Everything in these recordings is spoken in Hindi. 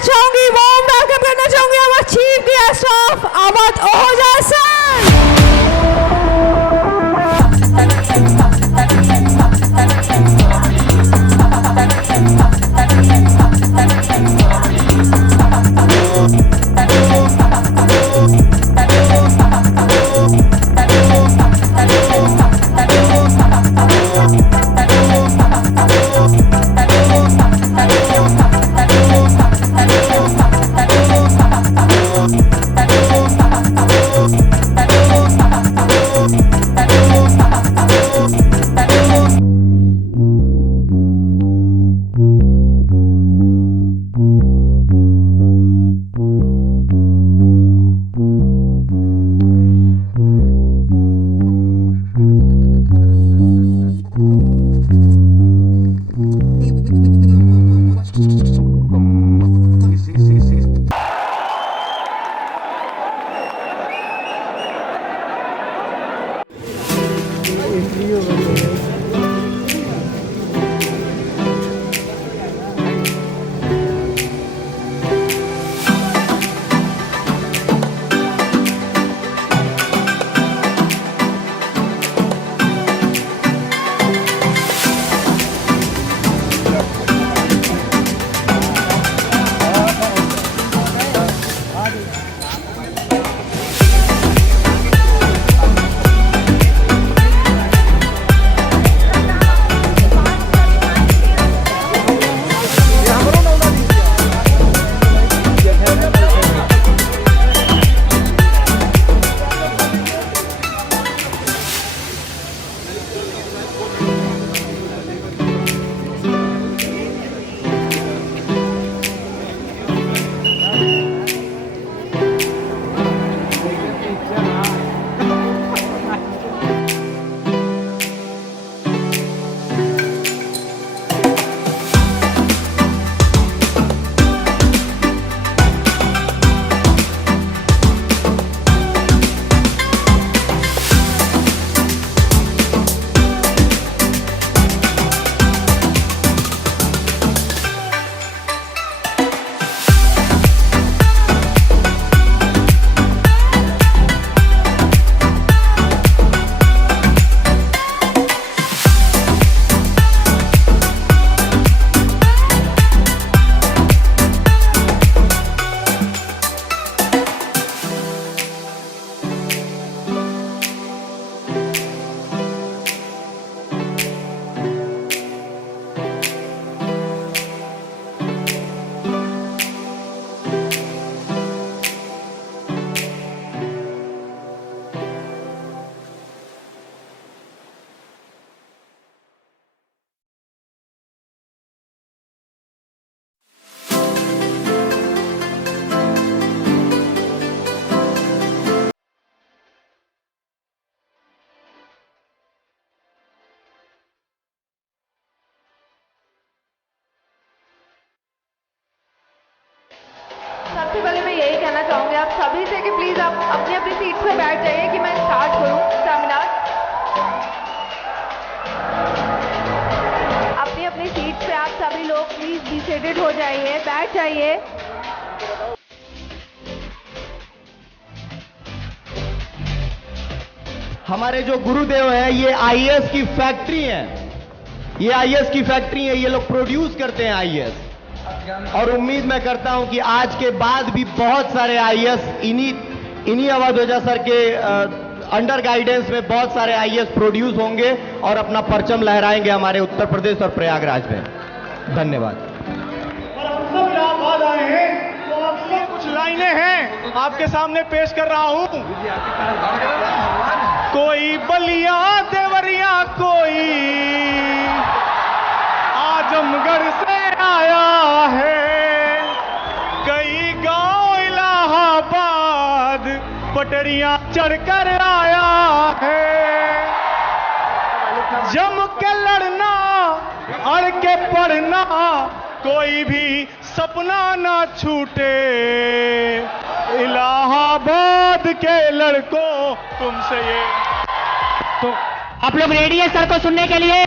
चाहूंगी, वार्म वेलकम करना चाहूंगी हमारे चीफ गेस्ट ऑफ अवध ओजा सर। सबसे पहले मैं यही कहना चाहूंगी आप सभी से कि प्लीज आप अपनी अपनी सीट पे बैठ जाइए कि मैं स्टार्ट करूं सेमिनार। अपनी अपनी सीट पे आप सभी लोग प्लीज बी सीटेड हो जाइए, बैठ जाइए। हमारे जो गुरुदेव हैं ये आईएएस की फैक्ट्री है, ये आईएएस की फैक्ट्री है, ये लोग प्रोड्यूस करते हैं आईएएस। और उम्मीद मैं करता हूं कि आज के बाद भी बहुत सारे आईएएस इन्हीं अवध ओझा सर के अंडर गाइडेंस में बहुत सारे आईएएस प्रोड्यूस होंगे और अपना परचम लहराएंगे हमारे उत्तर प्रदेश और प्रयागराज में। धन्यवाद। और हम सब इलाहाबाद आए हैं तो आपसे कुछ लाइनें हैं आपके सामने पेश कर रहा हूं। कोई बलिया देवरिया, कोई आजमगढ़ से आया है, कई गांव इलाहाबाद पटरियां चढ़कर आया है। जम के लड़ना, अड़ के पढ़ना, कोई भी सपना ना छूटे। इलाहाबाद के लड़कों तुमसे ये। तो आप लोग रेडी है सर को सुनने के लिए?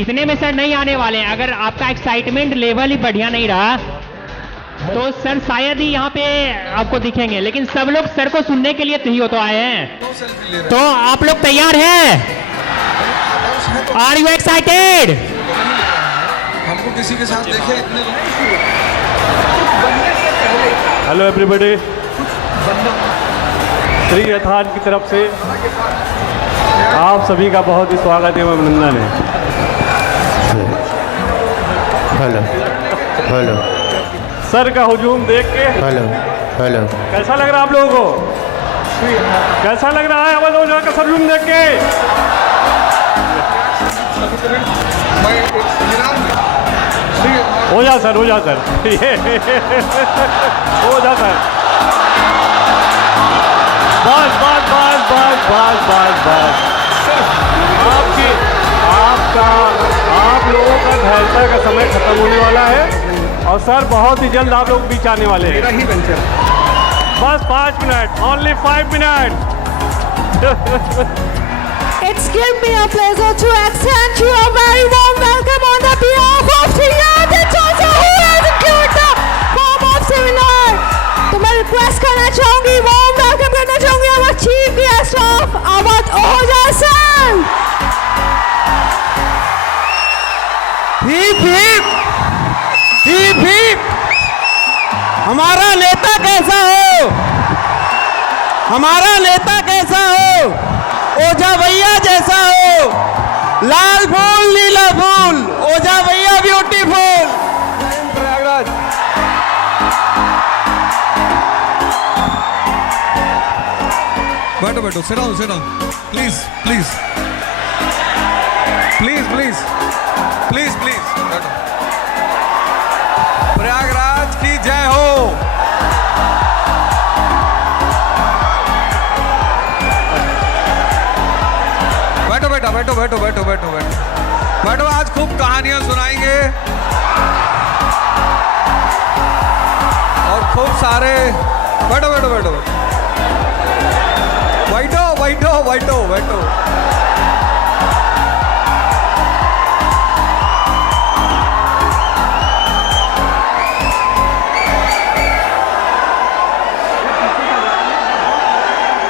इतने में सर नहीं आने वाले हैं। अगर आपका एक्साइटमेंट लेवल ही बढ़िया नहीं रहा तो सर शायद ही यहाँ पे आपको दिखेंगे, लेकिन सब लोग सर को सुनने के लिए तो आए हैं। तो आप लोग तैयार हैं? Are you excited? हमको किसी के साथ देखे इतने हेलो एवरीबॉडी, श्री यथान की तरफ से आप सभी का बहुत ही स्वागत एवं अभिनंदन है। हेलो हेलो सर का हुजूम देख के हेलो हेलो कैसा लग रहा है आप लोगों को? कैसा लग रहा है अवध ओझा का हुजूम देख के? हो जा सर, हो जा सर, हो जा सर, बस बस बस बस बस बस बस। आप लोगों का धैर्यता का समय खत्म होने वाला है और सर बहुत ही जल्द आप लोग बीच आने वाले हैं। बस 5 minute, only 5 minute. It's given me a pleasure to extend you a very warm welcome on the behalf of Sriyanth Chacha, who has included the form of seminar. तो मैं रिक्वेस्ट करना चाहूंगी, warm welcome करना चाहूंगी our chief guest of Awadh Oza sir. Hip hip hip hip. हमारा नेता कैसा हो, हमारा नेता कैसा हो, ओझा भैया जैसा हो, लाल फूल नीला फूल, ओझा भैया ब्यूटीफुल। प्रयागराज बैठो बैठो, sit down please please please please please please बैठो। प्रयागराज की जय हो। बैठो बेटा, बैठो बैठो बैठो बैठो बैठो बैठो। आज खूब कहानियां सुनाएंगे और खूब सारे। बैठो बैठो बैठो बैठो बैठो बैठो बैठो।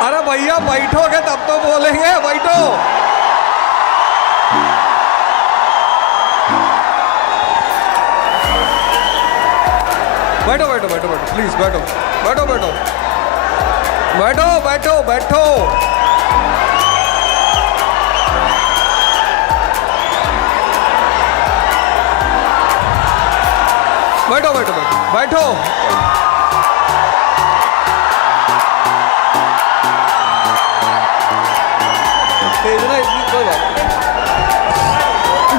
अरे भैया बैठोगे तब तो बोलेंगे, बैठो। बैठो बैठो बैठो बैठो प्लीज, बैठो बैठो बैठो बैठो बैठो बैठो। बैठो बैठो बैठो बैठो।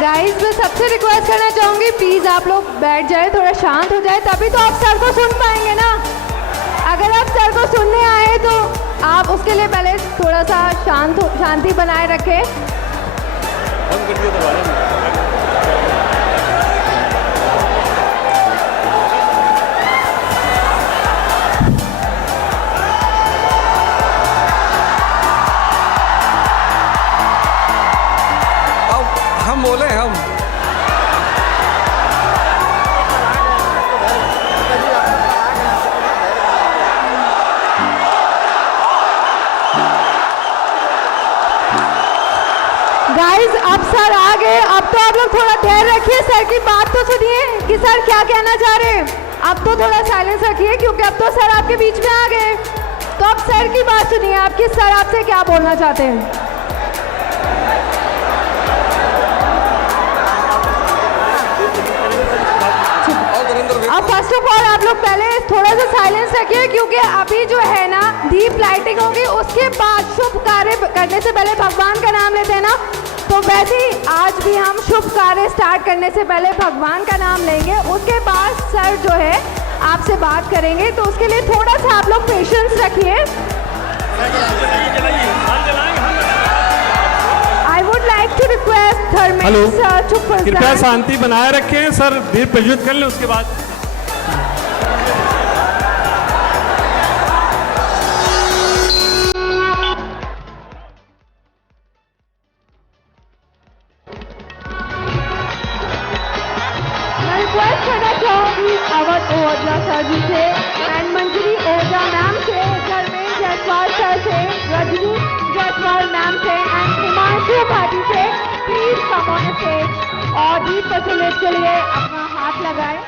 गाइस मैं सबसे रिक्वेस्ट करना चाहूंगी, प्लीज आप लोग बैठ जाए, थोड़ा शांत हो जाए, तभी तो आप सर को सुन पाएंगे ना। अगर आप सर को सुनने आए तो आप उसके लिए पहले थोड़ा सा शांति बनाए रखें। हम बोले हम गाइस अब सर आ गए, अब तो आप लोग थोड़ा धैर्य रखिए, सर की बात तो सुनिए कि सर क्या कहना चाह रहे हैं। अब तो थोड़ा साइलेंस रखिए क्योंकि अब तो सर आपके बीच में आ गए। तो अब सर की बात सुनिए, आपके सर आपसे क्या बोलना चाहते हैं। अब फर्स्ट ऑफ ऑल आप लोग पहले थोड़ा सा साइलेंस रखिए क्योंकि अभी जो है ना दीप लाइटिंग होगी, उसके बाद शुभ कार्य करने से पहले भगवान का नाम लेते हैं ना, तो वैसे ही आज भी हम शुभ कार्य स्टार्ट करने से पहले भगवान का नाम लेंगे। उसके बाद सर जो है आपसे बात करेंगे, तो उसके लिए थोड़ा सा आप लोग पेशेंस रखिए। I would like to request Dharmendra sir to present. कृपया शांति बनाए रखें सर, दीप प्रज्वलित कर लें उसके बाद। Rajni Jaiswal ma'am से and Himanshu Bhati से please come on stage और दीप प्रज्वलित के लिए अपना हाथ लगाएं।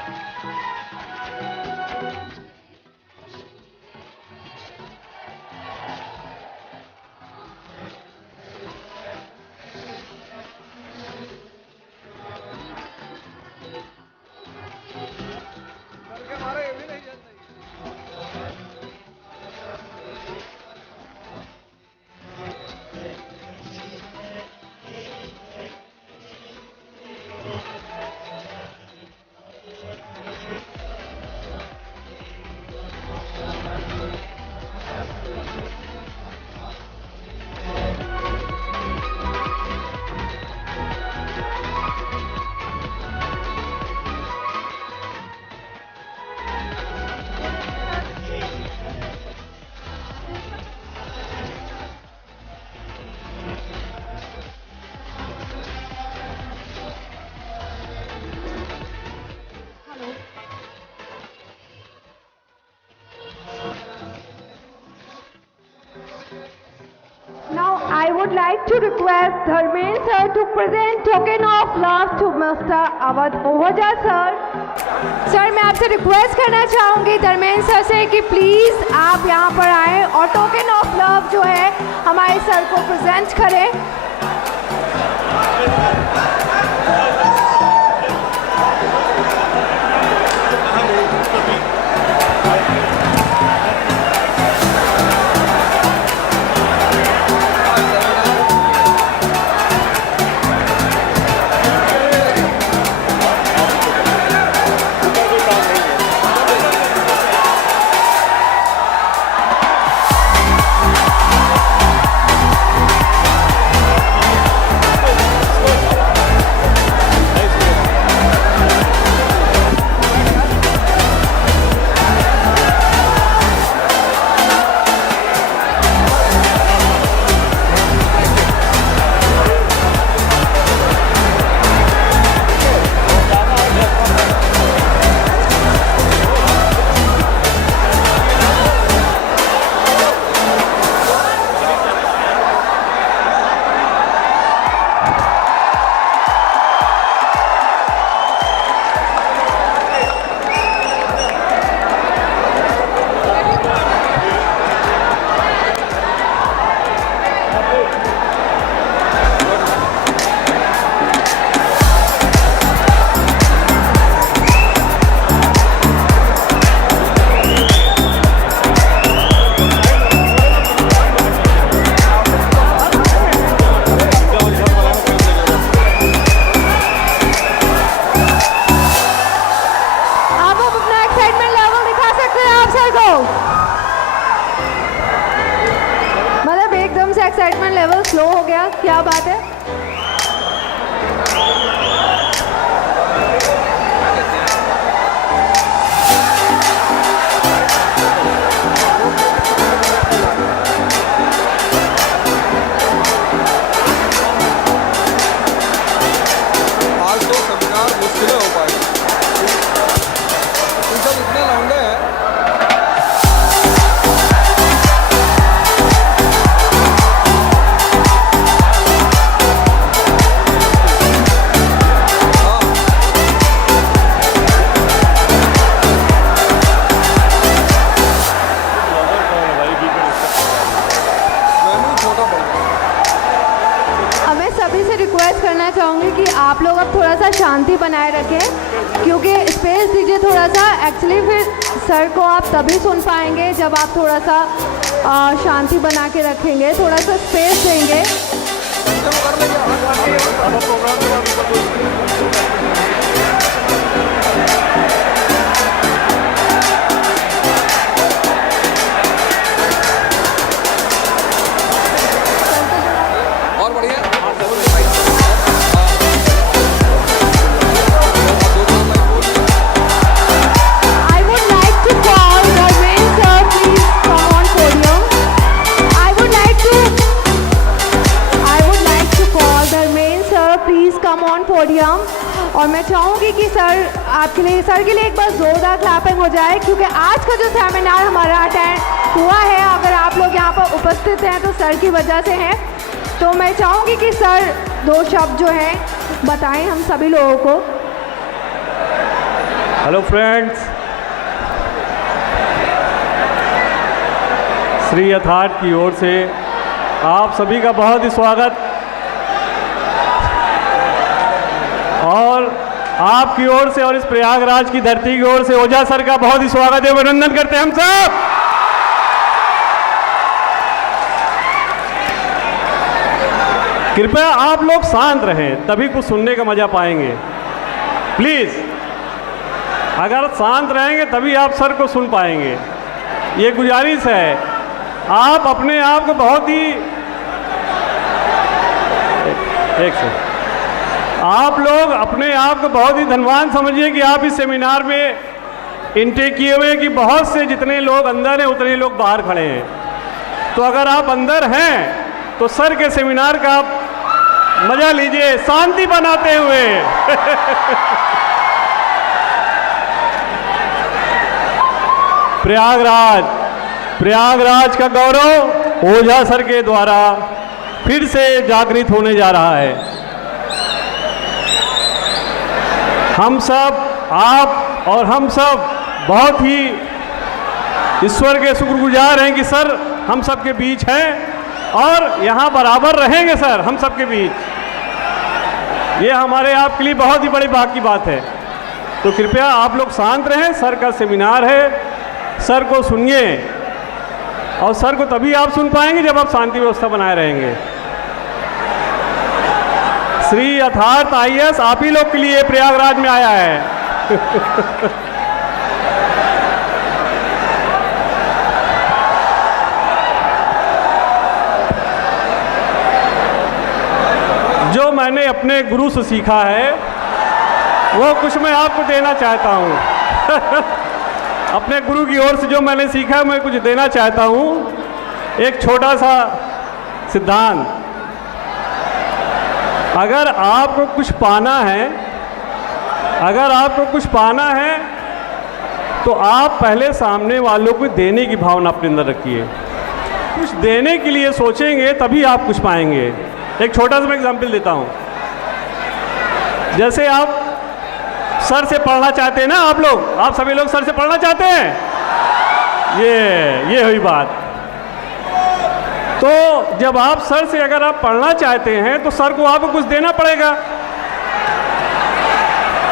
Now I would like to request Dharmen sir to present token of love to Mr. Awadh Ohaja sir. Sir मैं आपसे रिक्वेस्ट करना चाहूँगी धर्मेंद्र सर से कि प्लीज़ आप यहाँ पर आएँ और टोकन ऑफ लव जो है हमारे सर को प्रेजेंट करें। एक्साइटमेंट लेवल स्लो हो गया, क्या बात है? आज तो सेमिनार मुश्किल हो पाएगा, ये सब इतने लौंडे हैं। रिक्वेस्ट करना चाहूँगी कि आप लोग अब थोड़ा सा शांति बनाए रखें, क्योंकि स्पेस दीजिए थोड़ा सा। एक्चुअली फिर सर को आप तभी सुन पाएंगे जब आप थोड़ा सा शांति बना के रखेंगे, थोड़ा सा स्पेस देंगे। और बढ़िया podium और मैं चाहूँगी कि सर के लिए एक बार ज़ोरदार क्लैपिंग हो जाए, क्योंकि आज का जो सेमिनार हमारा अटेंड हुआ है, अगर आप लोग यहाँ पर उपस्थित हैं तो सर की वजह से हैं। तो मैं चाहूँगी कि सर 2 शब्द जो हैं बताएं हम सभी लोगों को। हेलो फ्रेंड्स, श्री यथार्थ की ओर से आप सभी का बहुत ही स्वागत, और आपकी ओर से और इस प्रयागराज की धरती की ओर से ओझा सर का बहुत ही स्वागत है, अभिनंदन करते हैं हम सब। कृपया आप लोग शांत रहें, तभी कुछ सुनने का मजा पाएंगे। प्लीज, अगर शांत रहेंगे तभी आप सर को सुन पाएंगे। ये गुजारिश है, आप अपने आप को बहुत ही आप लोग अपने आप को बहुत ही धनवान समझिए कि आप इस सेमिनार में इनटेक किए हुए कि बहुत से जितने लोग अंदर हैं उतने लोग बाहर खड़े हैं। तो अगर आप अंदर हैं तो सर के सेमिनार का आप मजा लीजिए शांति बनाते हुए। प्रयागराज का गौरव ओझा सर के द्वारा फिर से जागृत होने जा रहा है। हम सब, आप और हम सब बहुत ही ईश्वर के शुक्रगुजार हैं कि सर हम सब के बीच हैं और यहाँ बराबर रहेंगे सर हम सब के बीच। ये हमारे आपके लिए बहुत ही बड़ी बात की बात है। तो कृपया आप लोग शांत रहें, सर का सेमिनार है, सर को सुनिए, और सर को तभी आप सुन पाएंगे जब आप शांति व्यवस्था बनाए रहेंगे। श्री यथार्थ IAS आप ही लोग के लिए प्रयागराज में आया है। जो मैंने अपने गुरु से सीखा है वो कुछ मैं आपको देना चाहता हूँ। अपने गुरु की ओर से जो मैंने सीखा मैं कुछ देना चाहता हूँ। एक छोटा सा सिद्धांत, अगर आपको कुछ पाना है, तो आप पहले सामने वालों को देने की भावना अपने अंदर रखिए। कुछ देने के लिए सोचेंगे तभी आप कुछ पाएंगे। एक छोटा सा मैं एग्जाम्पल देता हूँ। जैसे आप सर से पढ़ना चाहते हैं ना, आप सभी लोग सर से पढ़ना चाहते हैं, ये हुई बात। तो जब आप सर से अगर आप पढ़ना चाहते हैं तो सर को आपको कुछ देना पड़ेगा।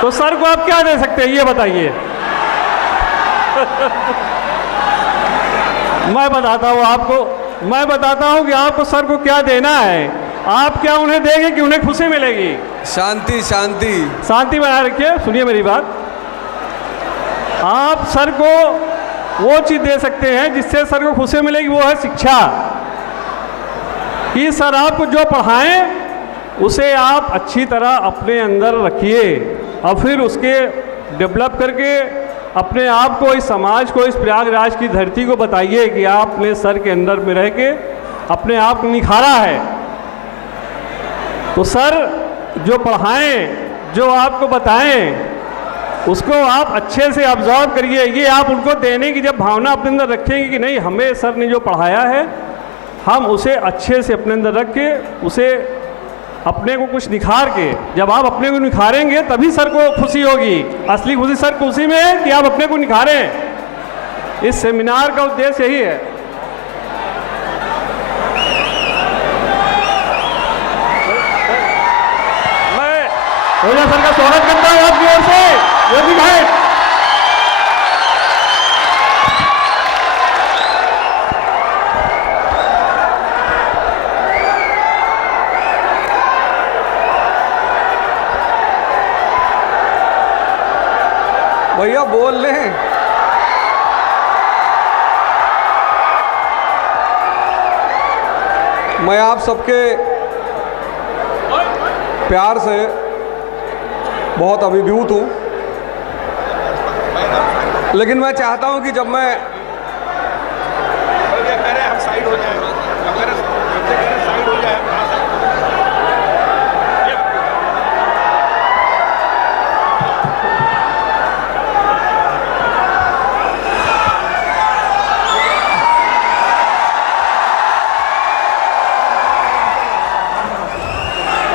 तो सर को आप क्या दे सकते हैं ये बताइए। मैं बताता हूँ कि आपको सर को क्या देना है। आप क्या उन्हें देंगे कि उन्हें खुशी मिलेगी? शांति शांति शांति बनाए रखिए, सुनिए मेरी बात। आप सर को वो चीज़ दे सकते हैं जिससे सर को खुशी मिलेगी, वो है शिक्षा। कि सर आपको जो पढ़ाएं उसे आप अच्छी तरह अपने अंदर रखिए और फिर उसके डेवलप करके अपने आप को, इस समाज को, इस प्रयागराज की धरती को बताइए कि आपने सर के अंदर में रह के अपने आप को निखारा है। तो सर जो पढ़ाएं, जो आपको बताएं, उसको आप अच्छे से ऑब्जर्व करिए। ये आप उनको देने की जब भावना अपने अंदर रखेंगे कि नहीं, हमें सर ने जो पढ़ाया है हम उसे अच्छे से अपने अंदर रख के उसे अपने को कुछ निखार के, जब आप अपने को निखारेंगे तभी सर को खुशी होगी। असली खुशी सर को उसी में है कि आप अपने को निखारें। इस सेमिनार का उद्देश्य यही है। मैं ओझा सर का स्वागत करता हूँ आपकी ओर से। वो दिखाए भैया बोल लें। मैं आप सबके प्यार से बहुत अभिभूत हूँ, लेकिन मैं चाहता हूँ कि जब मैं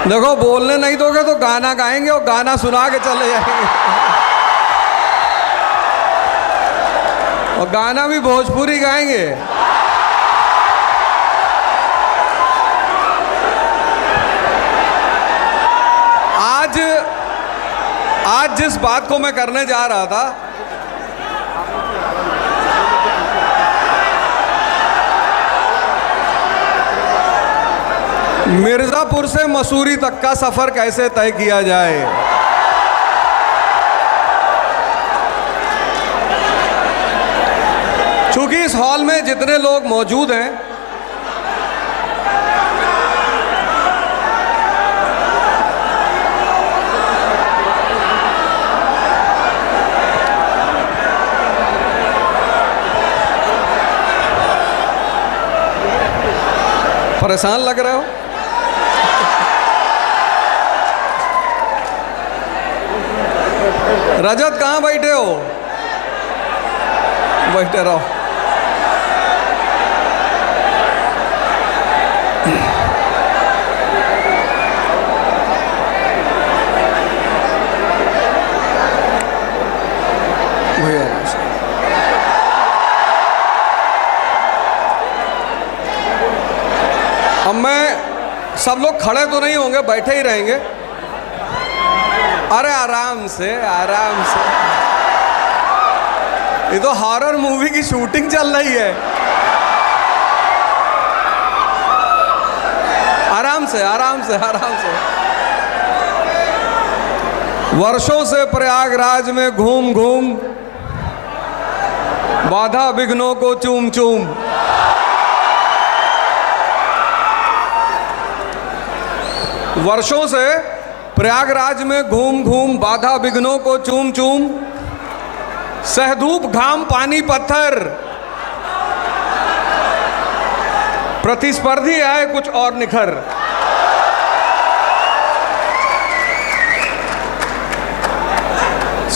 देखो बोलने नहीं दोगे तो गाना गाएंगे और गाना सुना के चले जाएंगे। और गाना भी भोजपुरी गाएंगे। आज जिस बात को मैं करने जा रहा था, मिर्जापुर से मसूरी तक का सफर कैसे तय किया जाए। चूंकि इस हॉल में जितने लोग मौजूद हैं, परेशान लग रहे हो। रजत कहाँ बैठे हो? बैठे रहो। भैया अब मैं, सब लोग खड़े तो नहीं होंगे, बैठे ही रहेंगे। अरे आराम से आराम से, ये तो हॉरर मूवी की शूटिंग चल रही है। आराम से आराम से आराम से। वर्षों से प्रयागराज में घूम घूम, बाधा विघ्नों को चूम चूम, वर्षों से प्रयागराज में घूम घूम, बाधा विघ्नों को चूम चूम, सहधूप घाम पानी पत्थर, प्रतिस्पर्धी आए कुछ और निखर।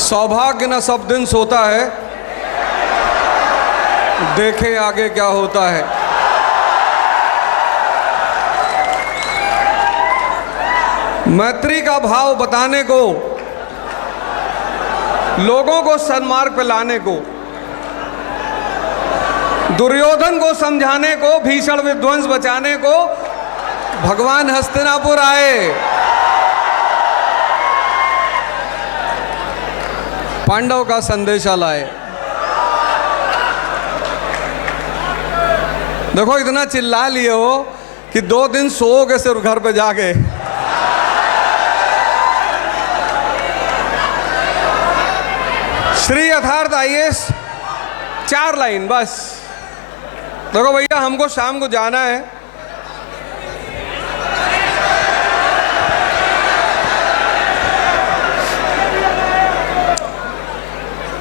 सौभाग्य न सब दिन सोता है, देखे आगे क्या होता है। मैत्री का भाव बताने को, लोगों को सन्मार्ग पे लाने को, दुर्योधन को समझाने को, भीषण विध्वंस बचाने को भगवान हस्तिनापुर आए। पांडव का संदेशा लाए। देखो इतना चिल्ला लिए हो कि 2 दिन सोओगे सिर्फ घर पे जाके। श्री यथार्थ आईएएस 4 लाइन बस। देखो भैया, हमको शाम को जाना है।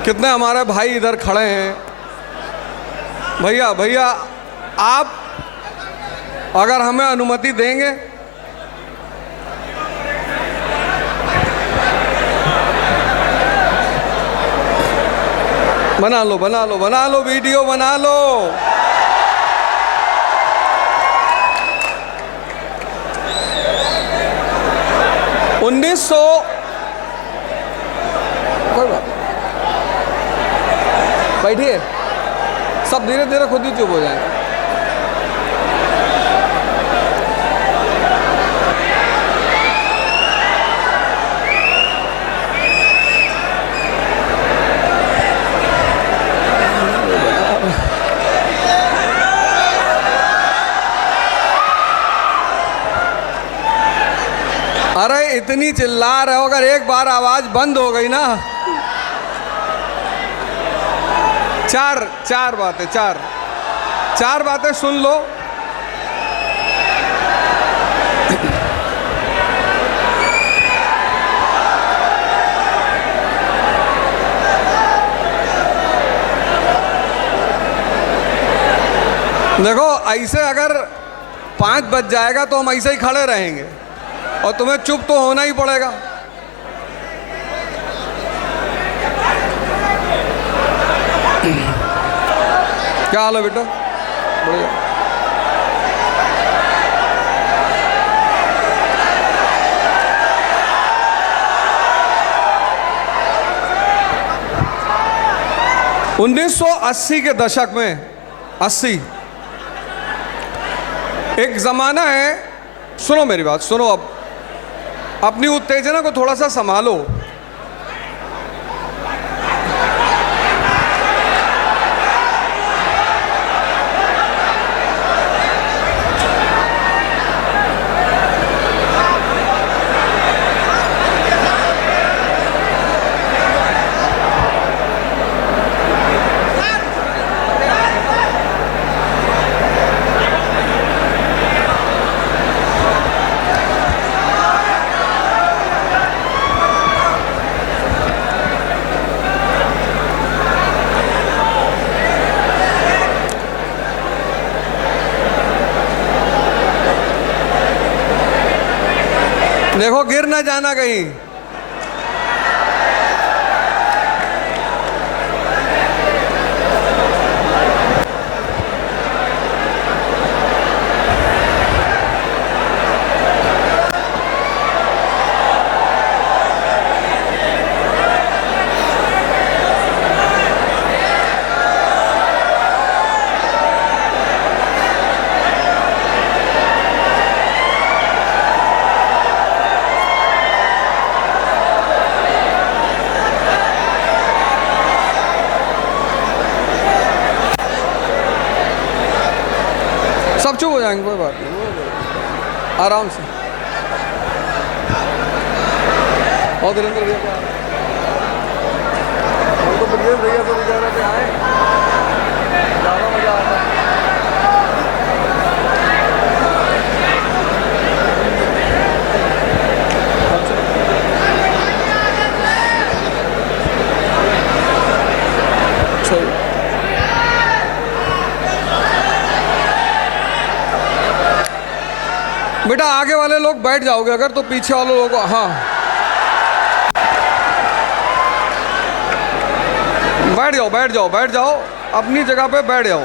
कितने हमारे भाई इधर खड़े हैं। भैया भैया, आप अगर हमें अनुमति देंगे, बना लो बना लो बना लो, वीडियो बना लो। कोई बात, बैठिए, सब धीरे धीरे खुद ही चुप हो जाएंगे। अरे इतनी चिल्ला रहे हो, अगर एक बार आवाज बंद हो गई ना, चार बातें सुन लो। देखो ऐसे अगर 5 बज जाएगा तो हम ऐसे ही खड़े रहेंगे और तुम्हें चुप तो होना ही पड़ेगा। क्या हाल है बेटा? बढ़िया। 1980 के दशक में 80 एक जमाना है, सुनो मेरी बात सुनो, अब अपनी उत्तेजना को थोड़ा सा संभालो। देखो गिर ना जाना कहीं। सब चुप हो जाएंगे, कोई बात नहीं, आराम से। और धीरेन्द्र भैया क्या, हम तो ब्रिजेश भैया से भी कह रहे थे आए, ज़्यादा मजा आता है। बेटा आगे वाले लोग बैठ जाओगे अगर, तो पीछे वाले लोग, हाँ बैठ जाओ बैठ जाओ बैठ जाओ, अपनी जगह पे बैठ जाओ।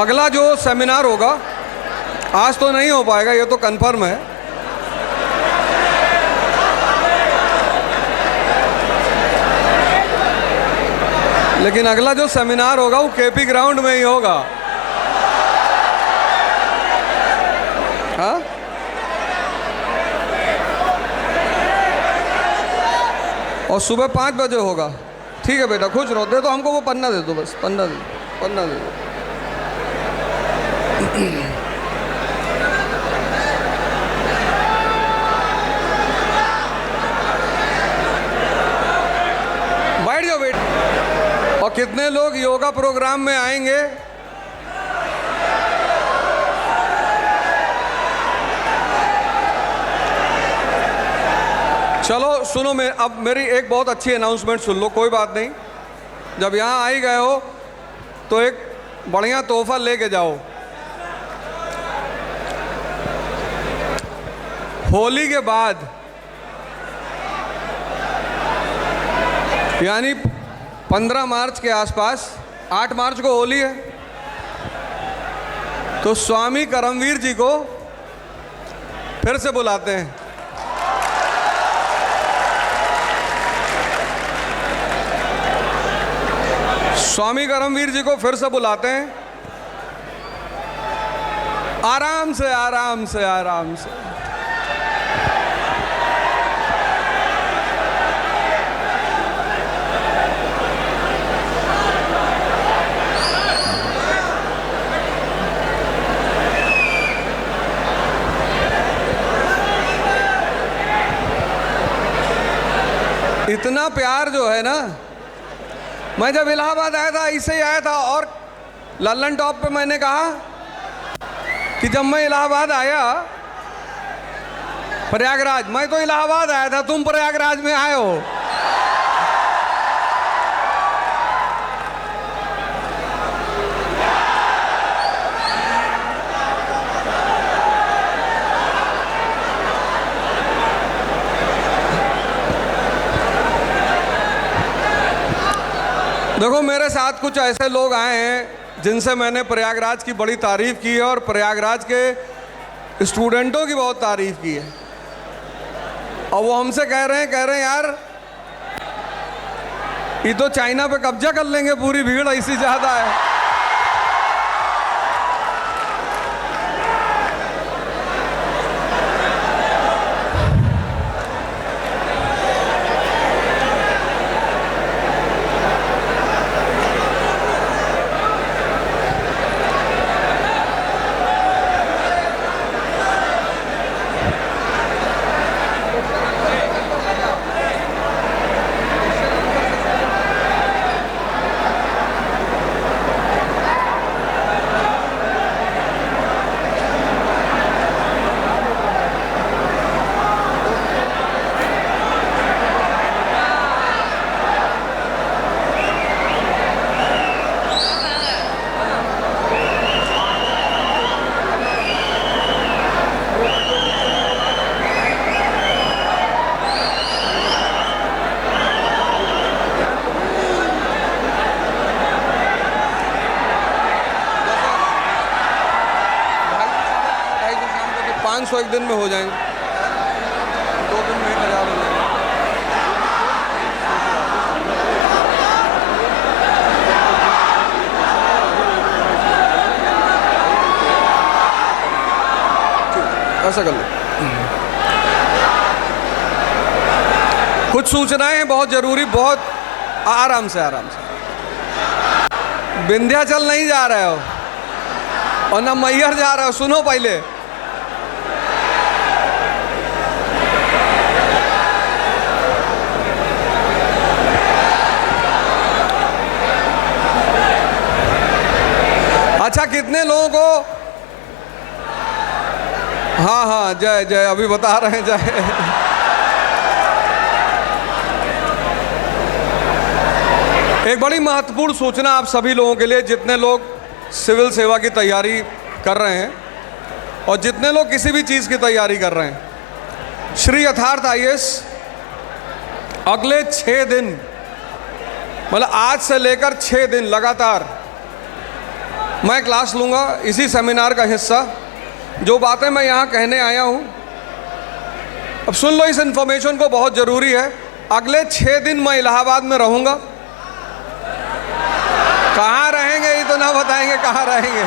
अगला जो सेमिनार होगा आज तो नहीं हो पाएगा, ये तो कंफर्म है। लेकिन अगला जो सेमिनार होगा वो केपी ग्राउंड में ही होगा। हाँ और सुबह 5 बजे होगा। ठीक है बेटा, खुश रहो। दे दो हमको वो पन्ना, दे दो बस, पन्ना दे दो, पन्ना दे दो। बैठ जाओ बेटा। और कितने लोग योगा प्रोग्राम में आएंगे? चलो सुनो, मैं अब मेरी एक बहुत अच्छी अनाउंसमेंट सुन लो। कोई बात नहीं, जब यहाँ आ ही गए हो तो एक बढ़िया तोहफा लेके जाओ। होली के बाद यानी 15 मार्च के आसपास, 8 मार्च को होली है, तो स्वामी करमवीर जी को फिर से बुलाते हैं। स्वामी करमवीर जी को फिर से बुलाते हैं। आराम से आराम से आराम से। इतना प्यार जो है ना, मैं जब इलाहाबाद आया था ऐसे ही आया था, और लल्लन टॉप पे मैंने कहा कि जब मैं इलाहाबाद आया, प्रयागराज, मैं तो इलाहाबाद आया था, तुम प्रयागराज में आए हो। देखो मेरे साथ कुछ ऐसे लोग आए हैं जिनसे मैंने प्रयागराज की बड़ी तारीफ़ की है और प्रयागराज के स्टूडेंटों की बहुत तारीफ़ की है, और वो हमसे कह रहे हैं यार ये तो चाइना पे कब्जा कर लेंगे, पूरी भीड़ ऐसी ज़्यादा है। एक दिन में हो जाएंगे, 2 दिन में 1000 हो जाएंगे। ऐसा कर लो। कुछ सूचनाएं हैं बहुत जरूरी, बहुत आराम से विंध्याचल नहीं जा रहे हो और ना मैहर जा रहे हो, सुनो पहले। अच्छा, कितने लोगों को, हाँ जय जय, अभी बता रहे हैं जय। एक बड़ी महत्वपूर्ण सूचना आप सभी लोगों के लिए, जितने लोग सिविल सेवा की तैयारी कर रहे हैं और जितने लोग किसी भी चीज़ की तैयारी कर रहे हैं। श्री यथार्थ IAS अगले 6 दिन, मतलब आज से लेकर 6 दिन लगातार मैं क्लास लूँगा, इसी सेमिनार का हिस्सा। जो बातें मैं यहाँ कहने आया हूँ, अब सुन लो, इस इन्फॉर्मेशन को, बहुत ज़रूरी है। अगले 6 दिन मैं इलाहाबाद में रहूँगा। कहाँ रहेंगे ये तो ना बताएंगे, कहाँ रहेंगे।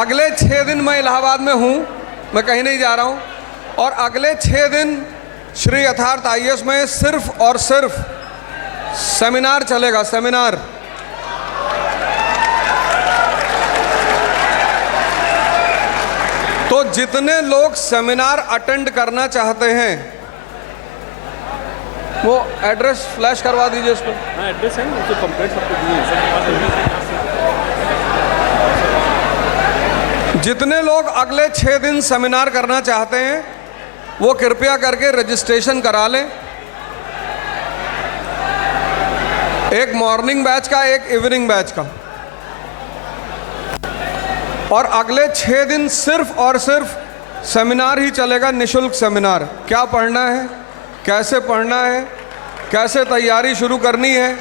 अगले 6 दिन मैं इलाहाबाद में हूँ, मैं कहीं नहीं जा रहा हूँ। और अगले 6 दिन श्री यथार्थ IAS में सिर्फ और सिर्फ सेमिनार चलेगा, सेमिनार। तो जितने लोग सेमिनार अटेंड करना चाहते हैं वो एड्रेस फ्लैश करवा दीजिए इस पर। एड्रेस है, उसको कंप्लीट सबको दिए। जितने लोग अगले 6 दिन सेमिनार करना चाहते हैं वो कृपया करके रजिस्ट्रेशन करा लें। एक मॉर्निंग बैच का, एक इवनिंग बैच का। और अगले 6 दिन सिर्फ और सिर्फ सेमिनार ही चलेगा, निशुल्क सेमिनार। क्या पढ़ना है, कैसे पढ़ना है, कैसे तैयारी शुरू करनी है,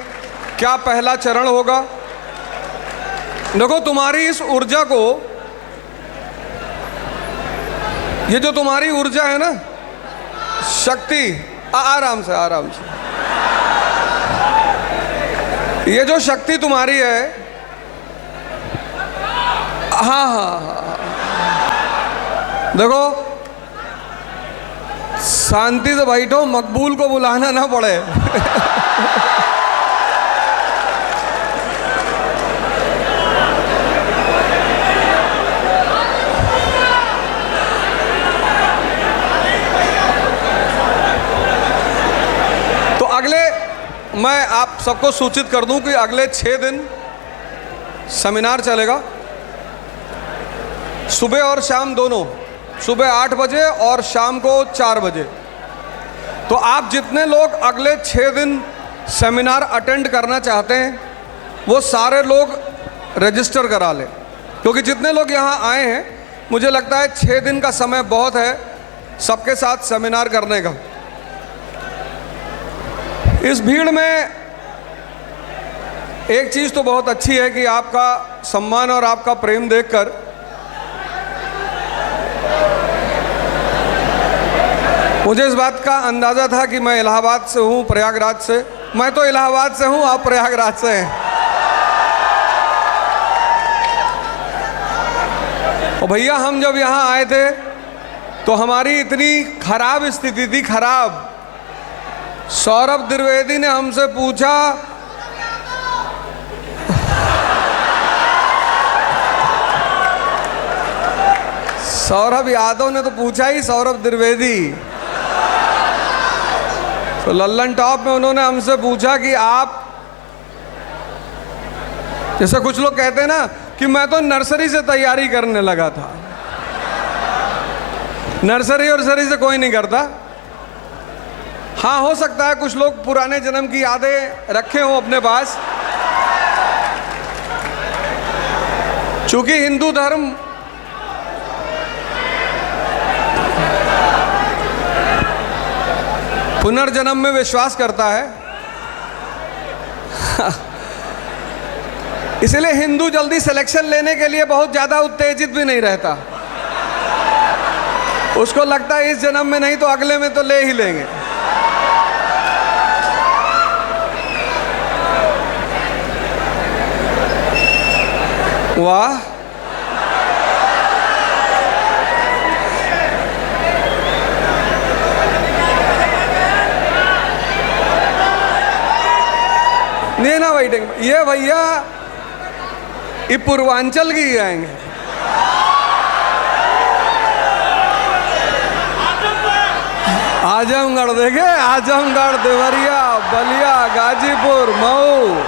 क्या पहला चरण होगा। देखो, तुम्हारी इस ऊर्जा को, ये जो तुम्हारी ऊर्जा है ना, शक्ति, आराम से आराम से, ये जो शक्ति तुम्हारी है, हाँ, देखो, शांति से बैठो, मकबूल को बुलाना ना पड़े। तो अगले, मैं आप सबको सूचित कर दूं कि अगले 6 दिन सेमिनार चलेगा, सुबह और शाम दोनों, सुबह 8 बजे और शाम को 4 बजे। तो आप जितने लोग अगले 6 दिन सेमिनार अटेंड करना चाहते हैं वो सारे लोग रजिस्टर करा लें, क्योंकि जितने लोग यहाँ आए हैं, मुझे लगता है 6 दिन का समय बहुत है सबके साथ सेमिनार करने का। इस भीड़ में एक चीज़ तो बहुत अच्छी है कि आपका सम्मान और आपका प्रेम देखकर मुझे इस बात का अंदाज़ा था कि मैं इलाहाबाद से हूँ, प्रयागराज से। मैं तो इलाहाबाद से हूँ, आप प्रयागराज से हैं। और भैया हम जब यहाँ आए थे तो हमारी इतनी खराब स्थिति थी, खराब। सौरभ द्विवेदी ने हमसे पूछा, सौरभ यादव ने तो पूछा ही, सौरभ द्विवेदी। तो लल्लन टॉप में उन्होंने हमसे पूछा कि आप, जैसे कुछ लोग कहते हैं ना कि मैं तो नर्सरी से तैयारी करने लगा था। नर्सरी और सरी से कोई नहीं करता। हाँ, हो सकता है कुछ लोग पुराने जन्म की यादें रखे हों अपने पास। चूंकि हिंदू धर्म पुनर्जन्म में विश्वास करता है, इसलिए हिंदू जल्दी सिलेक्शन लेने के लिए बहुत ज्यादा उत्तेजित भी नहीं रहता। उसको लगता है इस जन्म में नहीं तो अगले में तो ले ही लेंगे। वाह, नहीं ना वेटिंग, ये भैया ये पूर्वांचल की ही आएंगे। आजमगढ़ देखे, आजमगढ़, देवरिया, बलिया, गाजीपुर, मऊ।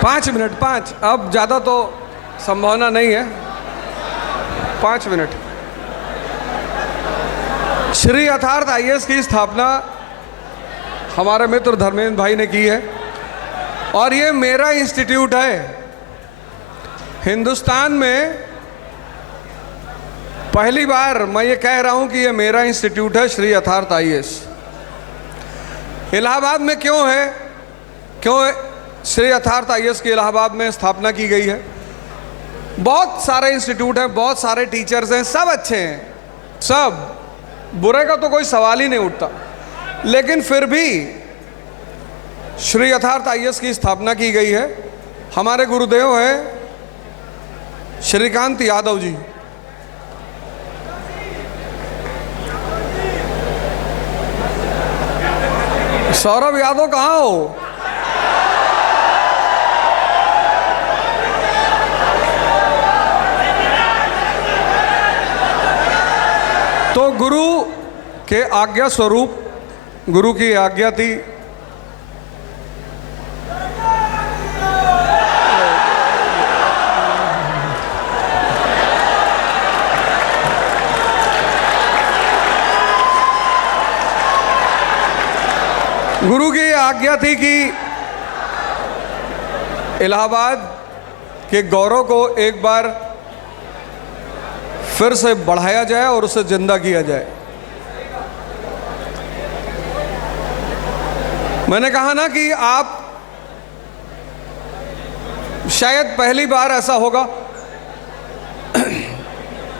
पाँच मिनट, पाँच, अब ज़्यादा तो संभावना नहीं है। 5 मिनट। श्री यथार्थ आईएएस की स्थापना हमारे मित्र धर्मेंद्र भाई ने की है और ये मेरा इंस्टीट्यूट है। हिंदुस्तान में पहली बार मैं ये कह रहा हूँ कि ये मेरा इंस्टीट्यूट है, श्री यथार्थ आईएएस। इलाहाबाद में क्यों है, क्यों श्री यथार्थ आईएएस की इलाहाबाद में स्थापना की गई है? बहुत सारे इंस्टीट्यूट हैं, बहुत सारे टीचर्स हैं, सब अच्छे हैं, सब बुरे का तो कोई सवाल ही नहीं उठता, लेकिन फिर भी श्री यथार्थ आईएएस की स्थापना की गई है। हमारे गुरुदेव हैं श्रीकांत यादव जी। सौरभ यादव कहाँ हो? तो गुरु के आज्ञा स्वरूप, गुरु की आज्ञा थी कि इलाहाबाद के गौरव को एक बार फिर से बढ़ाया जाए और उसे जिंदा किया जाए। मैंने कहा ना कि आप शायद पहली बार ऐसा होगा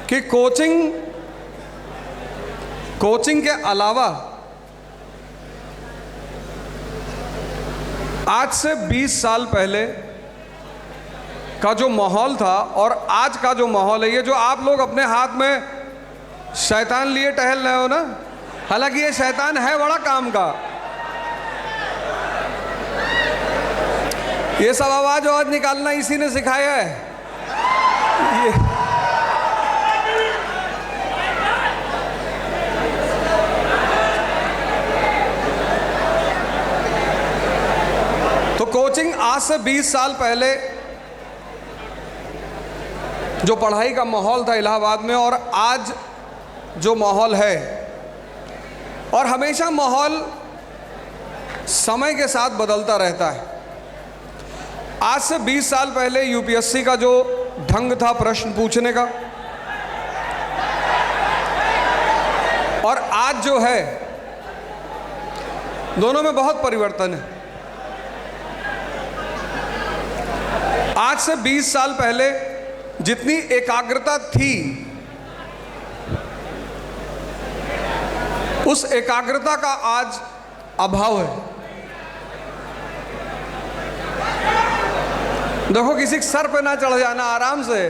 कि कोचिंग के अलावा आज से 20 साल पहले का जो माहौल था और आज का जो माहौल है, ये जो आप लोग अपने हाथ में शैतान लिए टहल रहे हो ना, हालांकि ये शैतान है बड़ा काम का। ये सब आवाज निकालना इसी ने सिखाया है। तो कोचिंग आज से 20 साल पहले जो पढ़ाई का माहौल था इलाहाबाद में और आज जो माहौल है, और हमेशा माहौल समय के साथ बदलता रहता है। आज से 20 साल पहले यूपीएससी का जो ढंग था प्रश्न पूछने का और आज जो है, दोनों में बहुत परिवर्तन है। आज से 20 साल पहले जितनी एकाग्रता थी, उस एकाग्रता का आज अभाव है। देखो, किसी के सर पे ना चढ़ जाना, आराम से।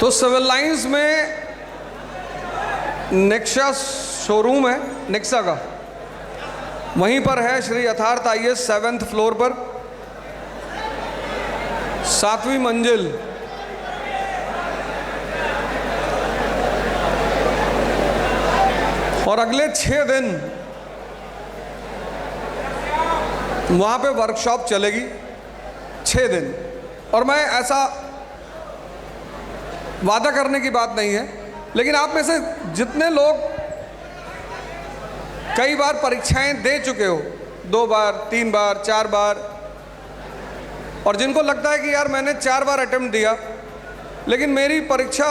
तो सिविल लाइंस में नेक्सा शोरूम है, नेक्सा का, वहीं पर है श्री यथार्थ आईएएस 7th फ्लोर पर, 7वीं मंजिल। और अगले 6 दिन वहाँ पे वर्कशॉप चलेगी, 6 दिन। और मैं ऐसा वादा करने की बात नहीं है, लेकिन आप में से जितने लोग कई बार परीक्षाएं दे चुके हो, 2 बार, 3 बार, 4 बार, और जिनको लगता है कि यार मैंने 4 बार अटेम्प्ट दिया लेकिन मेरी परीक्षा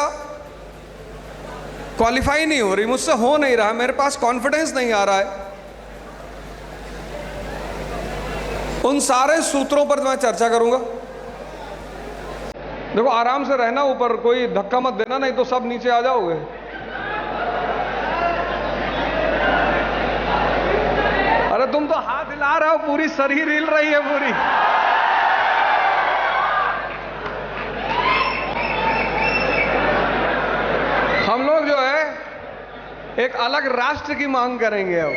क्वालिफाई नहीं हो रही, मुझसे हो नहीं रहा, मेरे पास कॉन्फिडेंस नहीं आ रहा है, उन सारे सूत्रों पर मैं चर्चा करूंगा। देखो, आराम से रहना, ऊपर कोई धक्का मत देना, नहीं तो सब नीचे आ जाओगे। अरे तुम तो हाथ हिला रहे हो, पूरी शरीर हिल रही है पूरी। हम लोग जो है एक अलग राष्ट्र की मांग करेंगे अब।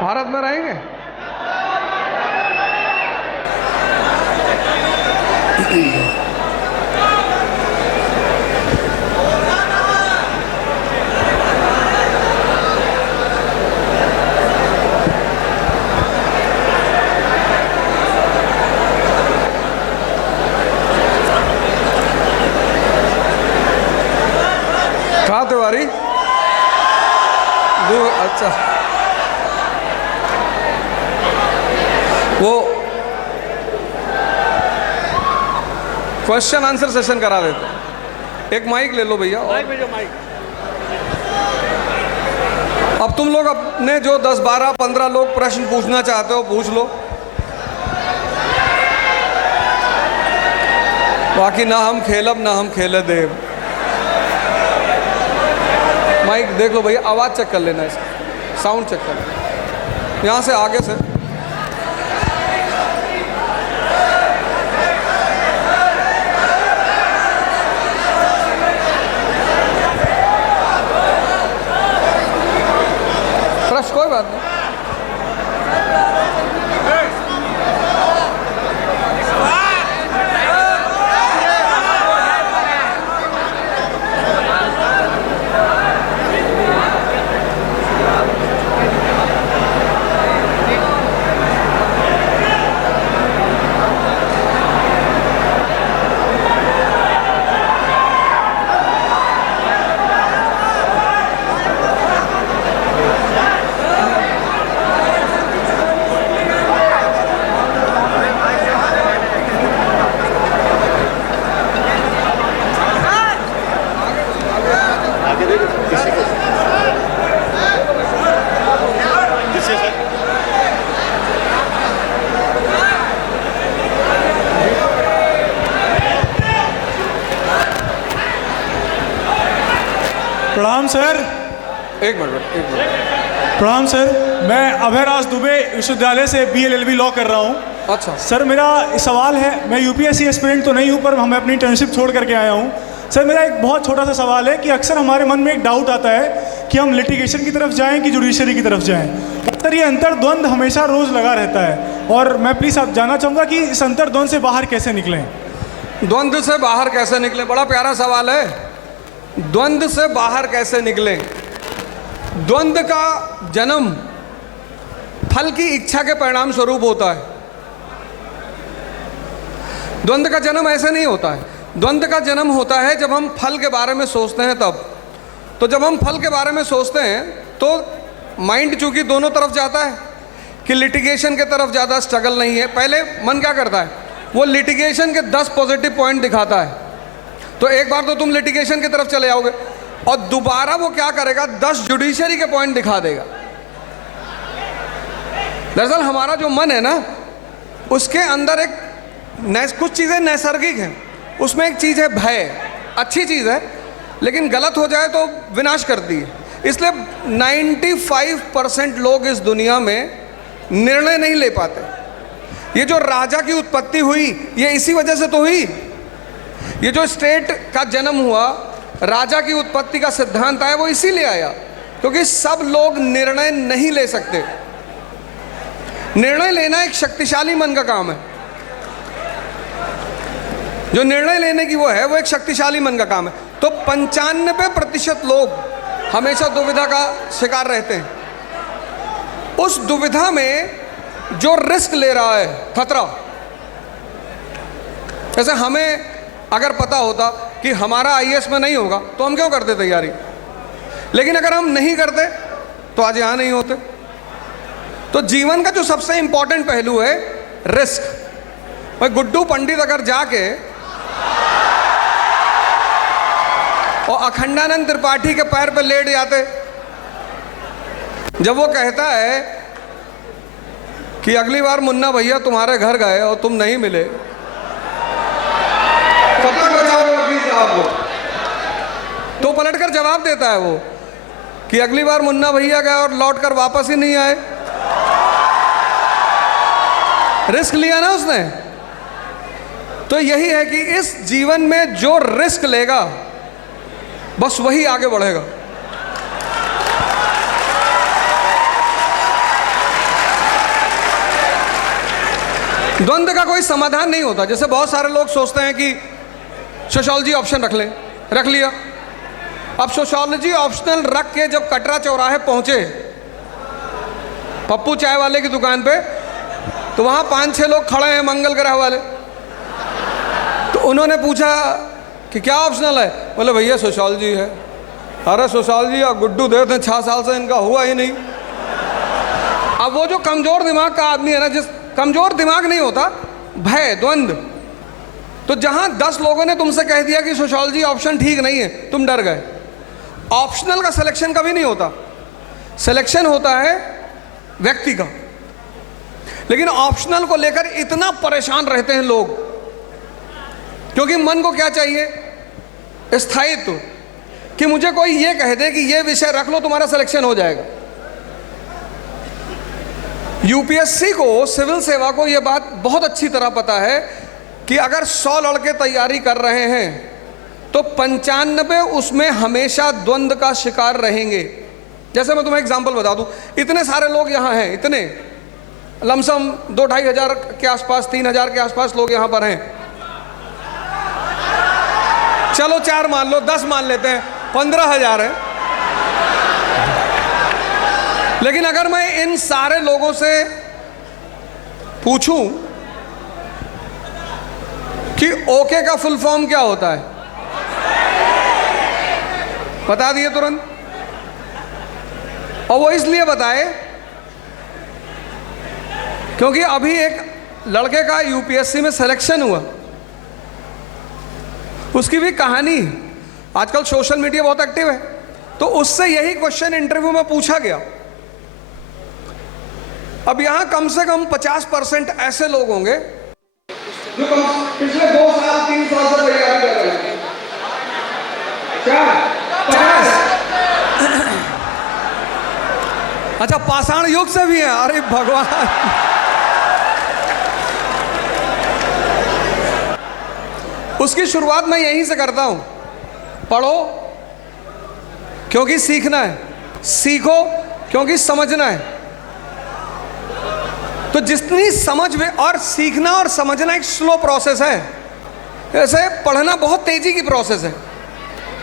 भारत में रहेंगे। कहाँ तिवारी? अच्छा, वो क्वेश्चन आंसर सेशन करा देते। एक माइक ले लो भैया। अब तुम लोग अपने जो 10, 12, 15 लोग प्रश्न पूछना चाहते हो पूछ लो, बाकी ना हम खेलब ना हम खेले देव। माइक देख लो भैया, आवाज़ चेक कर लेना, इसका साउंड चेक कर लेना यहाँ से आगे से। प्रश्न कोई बात नहीं। प्रणाम सर। एक मिनट। प्रणाम सर, मैं अभयराज दुबे विश्वविद्यालय से BLLB लॉ कर रहा हूँ। अच्छा सर, मेरा सवाल है, मैं UPSC एस्पिरेंट तो नहीं हूँ, पर मैं अपनी इंटर्नशिप छोड़ करके आया हूँ। सर, मेरा एक बहुत छोटा सा सवाल है कि अक्सर हमारे मन में एक डाउट आता है कि हम लिटिगेशन की तरफ जाएं कि जुडिशरी की तरफ जाएं। सर, ये अंतर्द्वंद हमेशा रोज़ लगा रहता है, और मैं प्लीज़ आप जानना चाहूँगा कि इस अंतर्द्वंद से बाहर कैसे निकलें। द्वंद्व से बाहर कैसे निकले? बड़ा प्यारा सवाल है। द्वंद्व से बाहर कैसे निकलें। द्वंद्व का जन्म फल की इच्छा के परिणाम स्वरूप होता है। द्वंद्व का जन्म ऐसे नहीं होता है। द्वंद्व का जन्म होता है जब हम फल के बारे में सोचते हैं तब। तो जब हम फल के बारे में सोचते हैं तो माइंड चूंकि दोनों तरफ जाता है कि लिटिगेशन के तरफ ज़्यादा स्ट्रगल नहीं है। पहले मन क्या करता है, वो लिटिगेशन के 10 पॉजिटिव पॉइंट दिखाता है। तो एक बार तो तुम लिटिगेशन की तरफ चले जाओगे और दोबारा वो क्या करेगा, 10 जुडिशरी के पॉइंट दिखा देगा। दरअसल हमारा जो मन है ना, उसके अंदर एक कुछ चीज़ें नैसर्गिक हैं। उसमें एक चीज़ है भय, अच्छी चीज़ है लेकिन गलत हो जाए तो विनाश करती है। इसलिए 95% लोग इस दुनिया में निर्णय नहीं ले पाते। ये जो राजा की उत्पत्ति हुई ये इसी वजह से तो हुई। ये जो स्टेट का जन्म हुआ, राजा की उत्पत्ति का सिद्धांत आया, वो इसीलिए आया क्योंकि सब लोग निर्णय नहीं ले सकते। निर्णय लेना एक शक्तिशाली मन का काम है। जो निर्णय लेने की वो है, वो एक शक्तिशाली मन का काम है। तो 95% लोग हमेशा दुविधा का शिकार रहते हैं। उस दुविधा में जो रिस्क ले रहा है, खतरा, जैसे हमें अगर पता होता कि हमारा आईएएस में नहीं होगा तो हम क्यों करते तैयारी, लेकिन अगर हम नहीं करते तो आज यहां नहीं होते। तो जीवन का जो सबसे इंपॉर्टेंट पहलू है रिस्क। भाई गुड्डू पंडित अगर जाके और अखंडानंद त्रिपाठी के पैर पे लेट जाते, जब वो कहता है कि अगली बार मुन्ना भैया तुम्हारे घर गए और तुम नहीं मिले, पता बचाओ वकील साहब को, तो पलटकर जवाब देता है वो कि अगली बार मुन्ना भैया गए और लौटकर वापस ही नहीं आए। रिस्क लिया ना उसने। तो यही है कि इस जीवन में जो रिस्क लेगा बस वही आगे बढ़ेगा। द्वंद्व का कोई समाधान नहीं होता। जैसे बहुत सारे लोग सोचते हैं कि सोशियोलॉजी ऑप्शन रख लें, रख लिया। अब सोशियोलॉजी ऑप्शनल रख के जब कटरा चौराहे पहुंचे पप्पू चाय वाले की दुकान पे, तो वहां 5-6 लोग खड़े हैं मंगल ग्रह वाले। तो उन्होंने पूछा कि क्या ऑप्शनल है, बोले भैया सोशियोलॉजी है। अरे सोशियोलॉजी और गुड्डू देव थे 6 साल से, इनका हुआ ही नहीं। अब वो जो कमजोर दिमाग का आदमी है ना, जिस कमजोर दिमाग नहीं होता, भय, द्वंद्व। तो जहां 10 लोगों ने तुमसे कह दिया कि सोशियोलॉजी ऑप्शन ठीक नहीं है, तुम डर गए। ऑप्शनल का सिलेक्शन कभी नहीं होता, सिलेक्शन होता है व्यक्ति का। लेकिन ऑप्शनल को लेकर इतना परेशान रहते हैं लोग, क्योंकि मन को क्या चाहिए, स्थायित्व, कि मुझे कोई ये कह दे कि ये विषय रख लो तुम्हारा सिलेक्शन हो जाएगा। यूपीएससी को, सिविल सेवा को ये बात बहुत अच्छी तरह पता है कि अगर 100 लड़के तैयारी कर रहे हैं तो 95 उसमें हमेशा द्वंद्व का शिकार रहेंगे। जैसे मैं तुम्हें एग्जांपल बता दूं, इतने सारे लोग यहाँ हैं, इतने लमसम 2-2.5 हजार के आसपास, 3 हजार के आसपास लोग यहाँ पर हैं। चलो 4 मान लो, 10 मान लेते हैं, 15,000 है। लेकिन अगर मैं इन सारे लोगों से पूछूं कि ओके का फुल फॉर्म क्या होता है, बता दिए तुरंत। और वो इसलिए बताए क्योंकि अभी एक लड़के का यूपीएससी में सिलेक्शन हुआ, उसकी भी कहानी, आजकल सोशल मीडिया बहुत एक्टिव है, तो उससे यही क्वेश्चन इंटरव्यू में पूछा गया। अब यहां कम से कम 50% ऐसे लोग होंगे जो पिछले 2 साल 3 साल से तैयारी कर रहे हैं। क्या 50? अच्छा, पाषाण युग से भी है। अरे भगवान, उसकी शुरुआत मैं यहीं से करता हूं। पढ़ो क्योंकि सीखना है, सीखो क्योंकि समझना है। तो जितनी समझ में, और सीखना और समझना एक स्लो प्रोसेस है, जैसे पढ़ना बहुत तेजी की प्रोसेस है।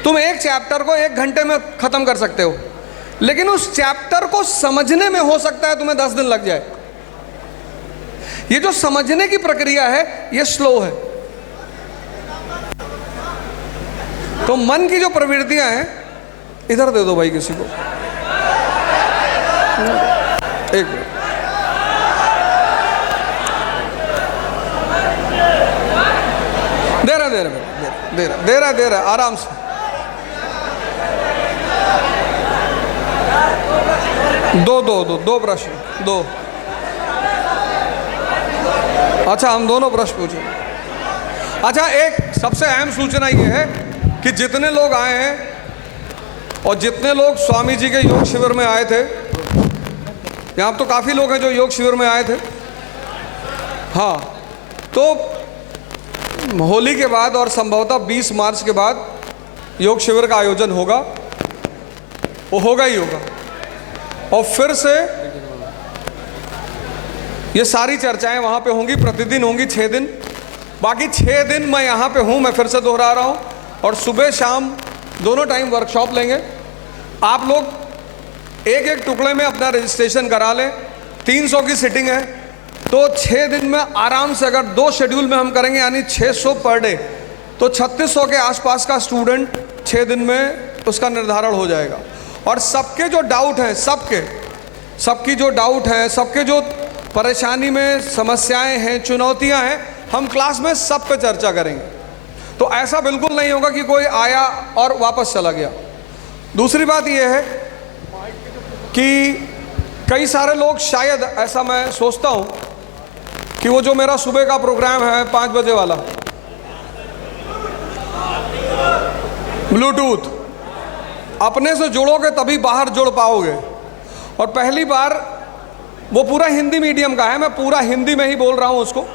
तुम एक चैप्टर को 1 घंटे में खत्म कर सकते हो, लेकिन उस चैप्टर को समझने में हो सकता है तुम्हें 10 दिन लग जाए। ये जो समझने की प्रक्रिया है ये स्लो है। तो मन की जो प्रवृत्तियां हैं, इधर दे दो भाई किसी को, एक मिनट। दे रहा आराम से। दो प्रश्न, दो। अच्छा, हम दोनों प्रश्न पूछे। अच्छा, एक सबसे अहम सूचना ये है कि जितने लोग आए हैं और जितने लोग स्वामी जी के योग शिविर में आए थे, यहाँ तो काफ़ी लोग हैं जो योग शिविर में आए थे। हाँ, तो होली के बाद और संभवतः 20 मार्च के बाद योग शिविर का आयोजन होगा, वो होगा ही होगा। और फिर से ये सारी चर्चाएं वहाँ पे होंगी, प्रतिदिन होंगी 6 दिन। बाकी 6 दिन मैं यहाँ पे हूँ, मैं फिर से दोहरा रहा हूँ, और सुबह शाम दोनों टाइम वर्कशॉप लेंगे। आप लोग एक एक टुकड़े में अपना रजिस्ट्रेशन करा लें। 300 की सिटिंग है, तो 6 दिन में आराम से, अगर 2 शेड्यूल में हम करेंगे यानी 600 पर डे, तो 3600 के आसपास का स्टूडेंट 6 दिन में उसका निर्धारण हो जाएगा। और सबके जो डाउट हैं, सबकी जो डाउट है, सबके जो परेशानी में समस्याएं हैं, चुनौतियां हैं, हम क्लास में सब पे चर्चा करेंगे। तो ऐसा बिल्कुल नहीं होगा कि कोई आया और वापस चला गया। दूसरी बात यह है कि कई सारे लोग, शायद ऐसा मैं सोचता हूं कि वो जो मेरा सुबह का प्रोग्राम है 5 बजे वाला, ब्लूटूथ, अपने से जुड़ोगे तभी बाहर जुड़ पाओगे। और पहली बार वो पूरा हिंदी मीडियम का है, मैं पूरा हिंदी में ही बोल रहा हूं उसको,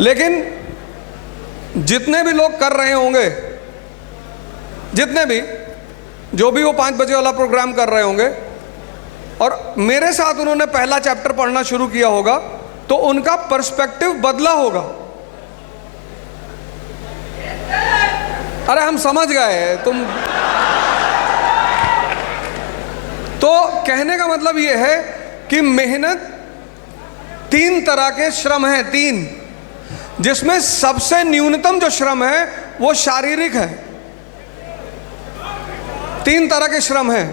लेकिन जितने भी लोग कर रहे होंगे, जितने भी जो भी वो 5 बजे वाला प्रोग्राम कर रहे होंगे और मेरे साथ उन्होंने पहला चैप्टर पढ़ना शुरू किया होगा, तो उनका पर्सपेक्टिव बदला होगा। अरे हम समझ गए तुम। तो कहने का मतलब ये है कि मेहनत 3 तरह के श्रम हैं, 3, जिसमें सबसे न्यूनतम जो श्रम है वो शारीरिक है। 3 तरह के श्रम हैं,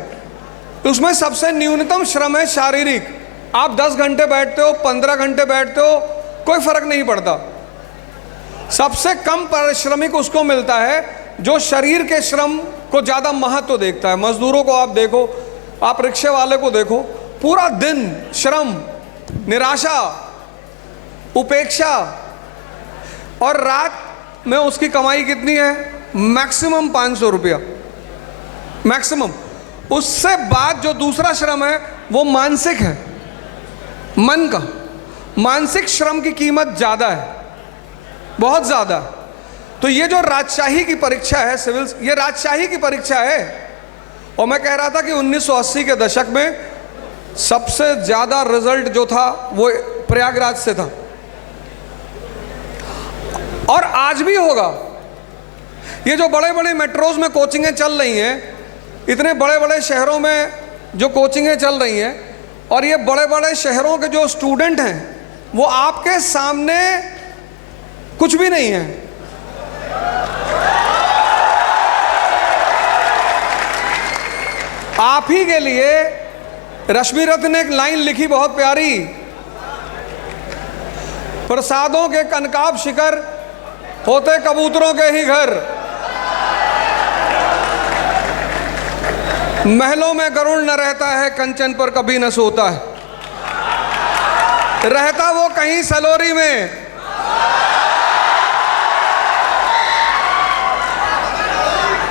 उसमें सबसे न्यूनतम श्रम है शारीरिक। आप 10 घंटे बैठते हो, 15 घंटे बैठते हो, कोई फर्क नहीं पड़ता। सबसे कम पारिश्रमिक उसको मिलता है जो शरीर के श्रम को ज्यादा महत्व देखता है। मजदूरों को आप देखो, आप रिक्शे वाले को देखो, पूरा दिन श्रम, निराशा, उपेक्षा, और रात में उसकी कमाई कितनी है? मैक्सिमम 500 रुपया, मैक्सिमम। उससे बाद जो दूसरा श्रम है वो मानसिक है, मन का। मानसिक श्रम की कीमत ज्यादा है, बहुत ज्यादा। तो ये जो राजशाही की परीक्षा है, सिविल, ये राजशाही की परीक्षा है। और मैं कह रहा था कि 1980 के दशक में सबसे ज्यादा रिजल्ट जो था वो प्रयागराज से था, और आज भी होगा। ये जो बड़े बड़े मेट्रोज में कोचिंगें चल रही हैं, इतने बड़े बड़े शहरों में जो कोचिंगें चल रही हैं, और ये बड़े बड़े शहरों के जो स्टूडेंट हैं वो आपके सामने कुछ भी नहीं है। आप ही के लिए रश्मि रत्न ने एक लाइन लिखी बहुत प्यारी, प्रसादों के कनकाब शिखर होते कबूतरों के ही घर, महलों में गरुड़ न रहता है, कंचन पर कभी न सोता है, रहता वो कहीं सलोरी में।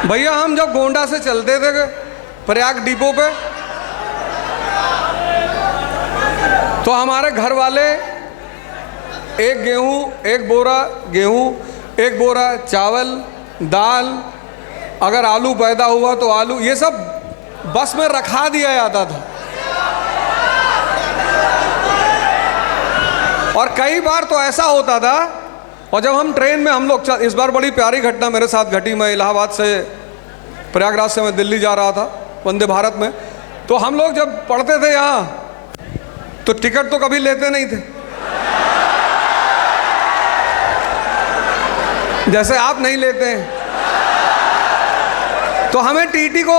भैया हम जब गोंडा से चलते थे प्रयाग डिपो पे, तो हमारे घर वाले एक बोरा गेहूं, 1 बोरा चावल, दाल, अगर आलू पैदा हुआ तो आलू, ये सब बस में रखा दिया जाता था। और कई बार तो ऐसा होता था, और जब हम ट्रेन में हम लोग इस बार बड़ी प्यारी घटना मेरे साथ घटी। मैं इलाहाबाद से प्रयागराज से मैं दिल्ली जा रहा था वंदे भारत में, तो हम लोग जब पढ़ते थे यहाँ तो टिकट तो कभी लेते नहीं थे, जैसे आप नहीं लेते हैं। तो हमें टीटी को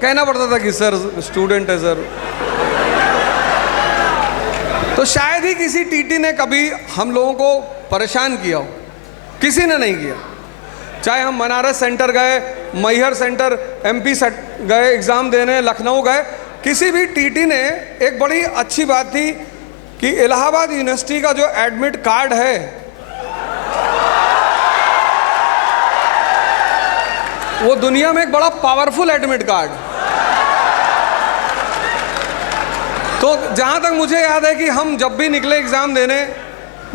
कहना पड़ता था कि सर स्टूडेंट है सर। तो शायद ही किसी टीटी ने कभी हम लोगों को परेशान किया हो, किसी ने नहीं किया। चाहे हम बनारस सेंटर गए, मैहर सेंटर, MP गए एग्ज़ाम देने, लखनऊ गए, किसी भी टीटी ने, एक बड़ी अच्छी बात थी कि इलाहाबाद यूनिवर्सिटी का जो एडमिट कार्ड है वो दुनिया में एक बड़ा पावरफुल एडमिट कार्ड। तो जहाँ तक मुझे याद है कि हम जब भी निकले एग्ज़ाम देने,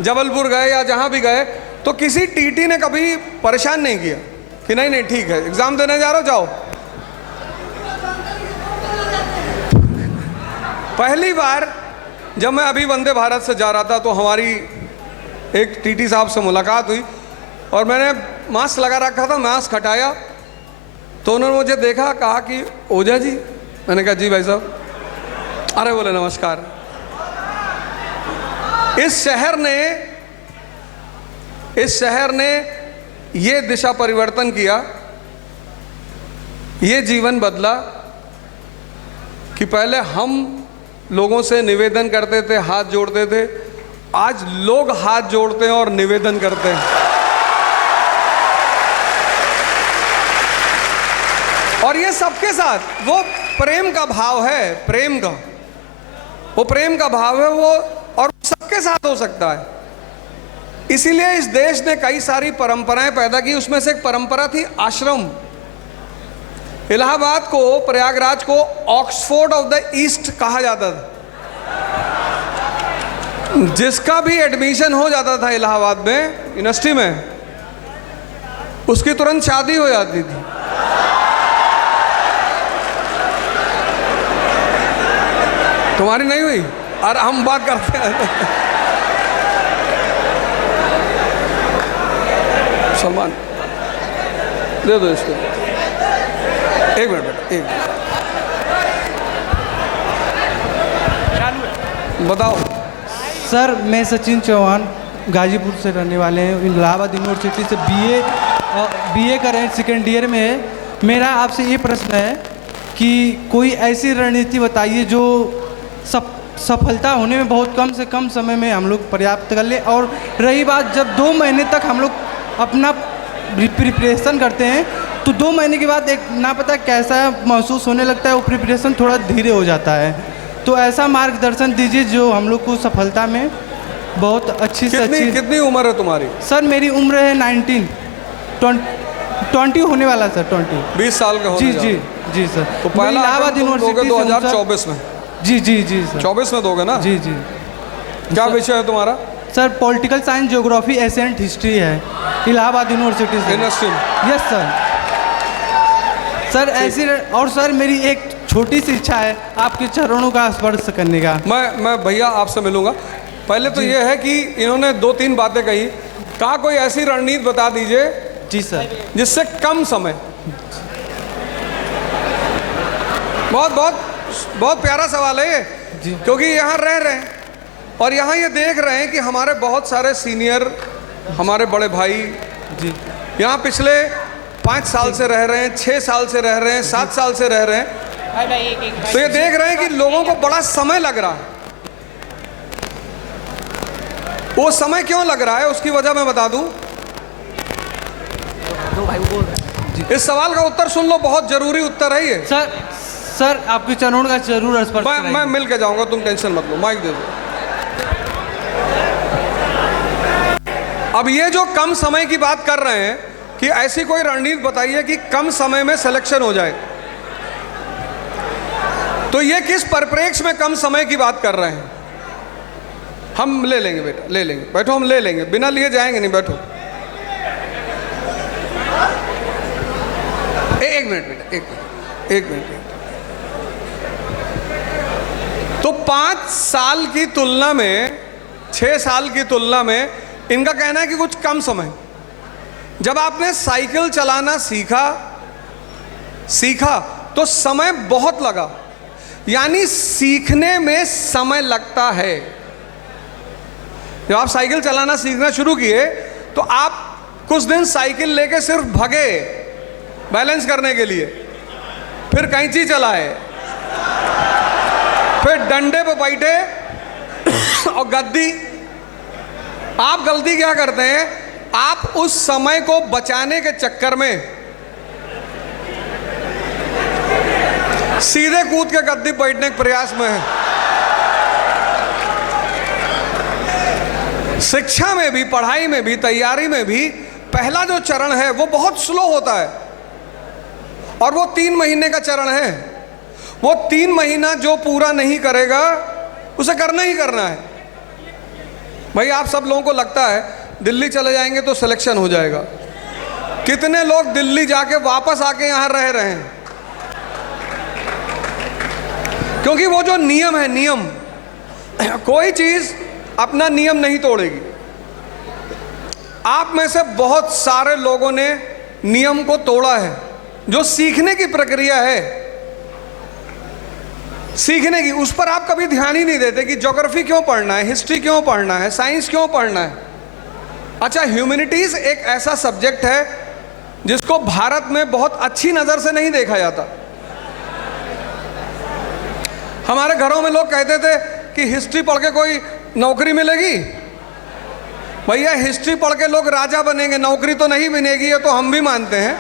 जबलपुर गए या जहाँ भी गए, तो किसी टीटी ने कभी परेशान नहीं किया कि नहीं नहीं ठीक है एग्ज़ाम देने जा रहे हो जाओ। पहली बार जब मैं अभी वंदे भारत से जा रहा था तो हमारी एक टीटी साहब से मुलाकात हुई और मैंने मास्क लगा रखा था, मास्क हटाया तो उन्होंने मुझे देखा, कहा कि ओझा जी। मैंने कहा जी भाई साहब। अरे बोले नमस्कार। इस शहर ने ये दिशा परिवर्तन किया, ये जीवन बदला कि पहले हम लोगों से निवेदन करते थे, हाथ जोड़ते थे, आज लोग हाथ जोड़ते हैं और निवेदन करते हैं। और ये सबके साथ वो प्रेम का भाव है, प्रेम का वो प्रेम का भाव है वो, और सबके साथ हो सकता है। इसीलिए इस देश ने कई सारी परंपराएं पैदा की, उसमें से एक परंपरा थी आश्रम। इलाहाबाद को, प्रयागराज को ऑक्सफोर्ड ऑफ द ईस्ट कहा जाता था। जिसका भी एडमिशन हो जाता था इलाहाबाद में यूनिवर्सिटी में, उसकी तुरंत शादी हो जाती थी। तुम्हारी नहीं हुई? और हम बात करते हैं सलमान दे दो इसको। एक मिनट बेटा, एक बताओ। सर मैं सचिन चौहान गाजीपुर से रहने वाले हैं, इलाहाबाद यूनिवर्सिटी से बीए कर रहे हैं, सेकेंड ईयर में है। मेरा आपसे ये प्रश्न है कि कोई ऐसी रणनीति बताइए जो सफलता होने में बहुत कम से कम समय में हम लोग पर्याप्त कर ले। और रही बात, जब 2 महीने तक हम लोग अपना प्रिपरेशन करते हैं तो 2 महीने के बाद एक ना पता कैसा महसूस होने लगता है, वो प्रिपरेशन थोड़ा धीरे हो जाता है। तो ऐसा मार्गदर्शन दीजिए जो हम लोग को सफलता में बहुत अच्छी से अच्छी। कितनी उम्र है तुम्हारी? सर मेरी उम्र है 20 होने वाला सर, 20 साल का जी जी जी सर। तो पहला इलाहाबाद यूनिवर्सिटी 2024 में? जी जी जी सर 24 में दोगे ना? जी जी। क्या विषय है तुम्हारा? Sir political science, geography, Asian history है इलाहाबाद यूनिवर्सिटी से। Yes sir. सर ऐसी, और सर मेरी एक छोटी सी इच्छा है आपके चरणों का स्पर्श करने का। मैं भैया आपसे मिलूंगा। पहले तो ये है कि इन्होंने 2-3 बातें कही, कहा कोई ऐसी रणनीति बता दीजिए जी सर जिससे कम समय। बहुत प्यारा सवाल है ये, क्योंकि यहाँ रह रहे हैं और यहाँ ये देख रहे हैं कि हमारे बहुत सारे सीनियर, हमारे बड़े भाई जी यहाँ पिछले 5 साल से रह रहे हैं, 6 साल से रह रहे हैं, 7 साल से रह रहे हैं। तो ये देख रहे हैं कि लोगों को बड़ा समय लग रहा है। वो समय क्यों लग रहा है उसकी वजह मैं बता दूं। इस सवाल का उत्तर सुन लो, बहुत जरूरी उत्तर है ये। सर आपके चरणों का जरूर स्पर्श मैं मिल के जाऊंगा, तुम टेंशन मत लो। माइक दे दो। अब ये जो कम समय की बात कर रहे हैं कि ऐसी कोई रणनीति बताइए कि कम समय में सिलेक्शन हो जाए, तो ये किस परिप्रेक्ष्य में कम समय की बात कर रहे हैं? हम ले लेंगे बेटा, ले लेंगे, बैठो, हम ले लेंगे, बिना लिए जाएंगे नहीं, बैठो। एक मिनट बेटा, एक मिनट। तो 5 साल की तुलना में, 6 साल की तुलना में इनका कहना है कि कुछ कम समय। जब आपने साइकिल चलाना सीखा सीखा तो समय बहुत लगा, यानी सीखने में समय लगता है। जब आप साइकिल चलाना सीखना शुरू किए तो आप कुछ दिन साइकिल लेके सिर्फ भगे बैलेंस करने के लिए, फिर कैंची चलाए, फिर डंडे पे बैठे और गद्दी। आप गलती क्या करते हैं, आप उस समय को बचाने के चक्कर में सीधे कूद के गद्दी बैठने के प्रयास में है। शिक्षा में भी, पढ़ाई में भी, तैयारी में भी पहला जो चरण है वो बहुत स्लो होता है, और वो 3 महीने का चरण है। वो 3 महीना जो पूरा नहीं करेगा उसे करना ही करना है। भाई आप सब लोगों को लगता है दिल्ली चले जाएंगे तो सिलेक्शन हो जाएगा। कितने लोग दिल्ली जाके वापस आके यहां रह रहे हैं? क्योंकि वो जो नियम है, नियम, कोई चीज अपना नियम नहीं तोड़ेगी। आप में से बहुत सारे लोगों ने नियम को तोड़ा है। जो सीखने की प्रक्रिया है, सीखने की, उस पर आप कभी ध्यान ही नहीं देते कि ज्योग्राफी क्यों पढ़ना है, हिस्ट्री क्यों पढ़ना है, साइंस क्यों पढ़ना है। अच्छा, ह्यूमैनिटीज एक ऐसा सब्जेक्ट है जिसको भारत में बहुत अच्छी नजर से नहीं देखा जाता। हमारे घरों में लोग कहते थे कि हिस्ट्री पढ़ के कोई नौकरी मिलेगी। भैया हिस्ट्री पढ़ के लोग राजा बनेंगे, नौकरी तो नहीं मिलेगी, ये तो हम भी मानते हैं।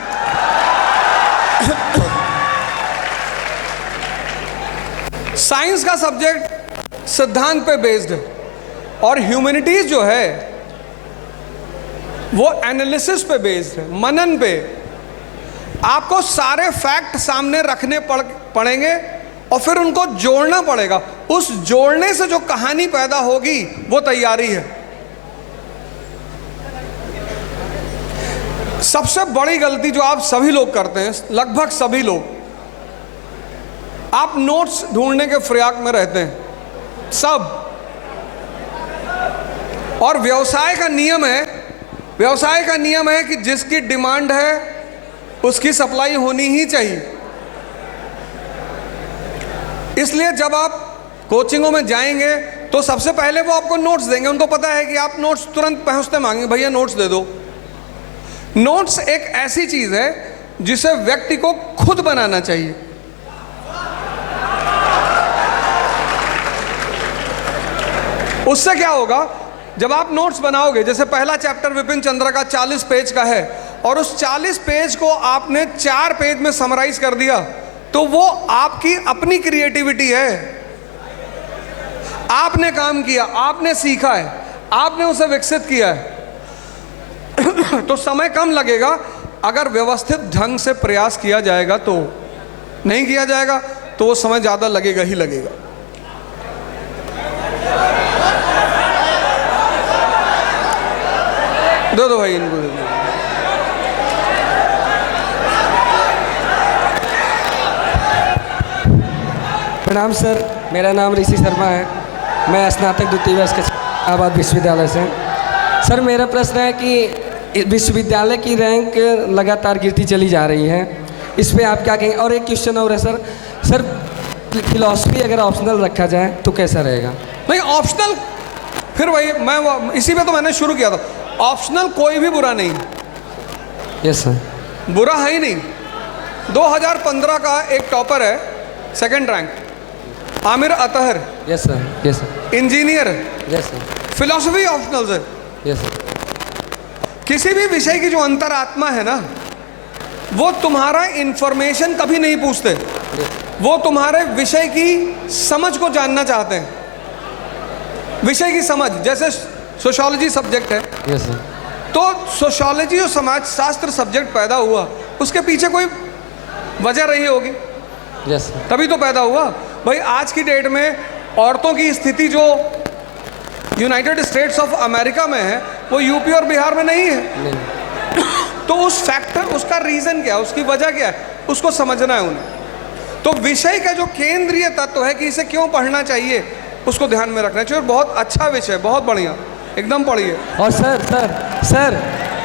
साइंस का सब्जेक्ट सिद्धांत पे बेस्ड है, और ह्यूमैनिटीज जो है वो एनालिसिस पे बेस्ड है, मनन पे। आपको सारे फैक्ट सामने रखने पड़ेंगे और फिर उनको जोड़ना पड़ेगा। उस जोड़ने से जो कहानी पैदा होगी वो तैयारी है। सबसे बड़ी गलती जो आप सभी लोग करते हैं, लगभग सभी लोग, आप नोट्स ढूंढने के प्रयास में रहते हैं सब। और व्यवसाय का नियम है, व्यवसाय का नियम है कि जिसकी डिमांड है उसकी सप्लाई होनी ही चाहिए। इसलिए जब आप कोचिंगों में जाएंगे तो सबसे पहले वो आपको नोट्स देंगे। उनको पता है कि आप नोट्स तुरंत पहुंचते मांगेंगे, भैया नोट्स दे दो। नोट्स एक ऐसी चीज है जिसे व्यक्ति को खुद बनाना चाहिए। उससे क्या होगा, जब आप नोट्स बनाओगे, जैसे पहला चैप्टर विपिन चंद्र का 40 पेज का है और उस 40 पेज को आपने 4 पेज में समराइज कर दिया, तो वो आपकी अपनी क्रिएटिविटी है। आपने काम किया, आपने सीखा है, आपने उसे विकसित किया है। तो समय कम लगेगा अगर व्यवस्थित ढंग से प्रयास किया जाएगा। तो नहीं किया जाएगा तो वो समय ज्यादा लगेगा ही लगेगा। दे दो भाई इनको, दे दो। प्रणाम सर, मेरा नाम ऋषि शर्मा है। मैं स्नातक द्वितीय वर्ष के इलाहाबाद विश्वविद्यालय से। सर मेरा प्रश्न है कि विश्वविद्यालय की रैंक लगातार गिरती चली जा रही है, इस पे आप क्या कहेंगे? और एक क्वेश्चन और है सर, फिलॉसफी अगर ऑप्शनल रखा जाए तो कैसा रहेगा? नहीं, ऑप्शनल फिर वही, मैं इसी पे तो मैंने शुरू किया था। ऑप्शनल कोई भी बुरा नहीं। Yes sir. बुरा है ही नहीं। 2015 का एक टॉपर है, 2nd rank, Aamir Athar. Yes sir, yes sir. Engineer, yes sir. Philosophy optional है। Yes sir. किसी भी विषय की जो अंतरात्मा है ना, वो तुम्हारा इंफॉर्मेशन कभी नहीं पूछते, वो तुम्हारे विषय की समझ को जानना चाहते हैं। विषय की समझ, जैसे सोशियोलॉजी सब्जेक्ट है। Yes sir. तो सोशियोलॉजी और समाज शास्त्र सब्जेक्ट पैदा हुआ, उसके पीछे कोई वजह रही होगी। Yes sir. तभी तो पैदा हुआ। भाई आज की डेट में औरतों की स्थिति जो यूनाइटेड स्टेट्स ऑफ अमेरिका में है, वो यूपी और बिहार में नहीं है। नहीं। तो उस फैक्टर, उसका रीजन क्या है, उसकी वजह क्या है, उसको समझना है उन्हें। तो विषय का जो केंद्रीय तत्व है कि इसे क्यों पढ़ना चाहिए, उसको ध्यान में रखना चाहिए। और बहुत अच्छा विषय, बहुत बढ़िया, एकदम पढ़िए। और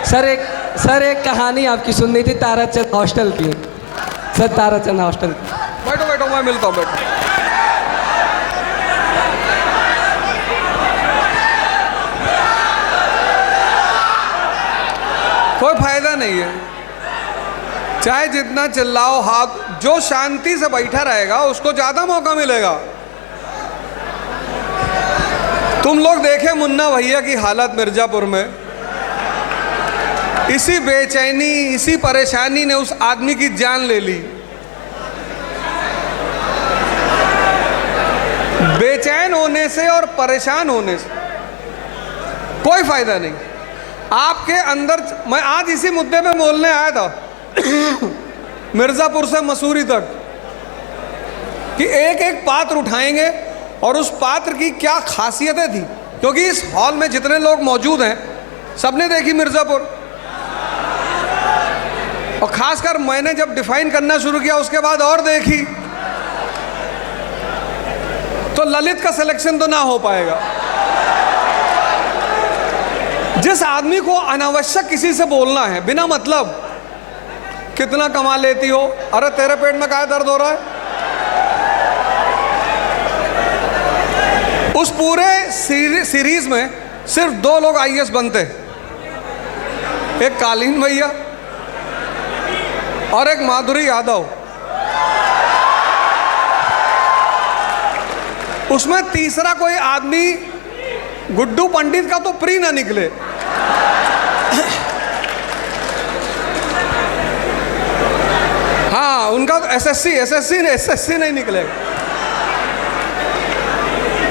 सर एक कहानी आपकी सुननी थी ताराचंद हॉस्टल की। Sir Tarachand hostel. बैठो बैठो, मैं मिलता हूँ, बैठो। कोई फायदा नहीं है, चाहे जितना चिल्लाओ, हाथ, जो शांति से बैठा रहेगा उसको ज्यादा मौका मिलेगा। तुम लोग देखे मुन्ना भैया की हालत मिर्जापुर में, इसी बेचैनी, इसी परेशानी ने उस आदमी की जान ले ली। बेचैन होने से और परेशान होने से कोई फायदा नहीं। आपके अंदर, मैं आज इसी मुद्दे पे बोलने आया था मिर्जापुर से मसूरी तक, कि एक एक पात्र उठाएंगे और उस पात्र की क्या खासियतें थी, क्योंकि इस हॉल में जितने लोग मौजूद हैं सबने देखी मिर्जापुर, और खासकर मैंने जब डिफाइन करना शुरू किया उसके बाद और देखी, तो ललित का सिलेक्शन तो ना हो पाएगा। जिस आदमी को अनावश्यक किसी से बोलना है बिना मतलब, कितना कमा लेती हो, अरे तेरे पेट में क्या दर्द हो रहा है, उस पूरे सीरीज में सिर्फ 2 लोग आईएएस बनते, एक कालीन भैया और एक माधुरी यादव। उसमें तीसरा कोई आदमी गुड्डू पंडित का तो प्री ना निकले। हाँ, उनका तो एसएससी नहीं निकलेगा।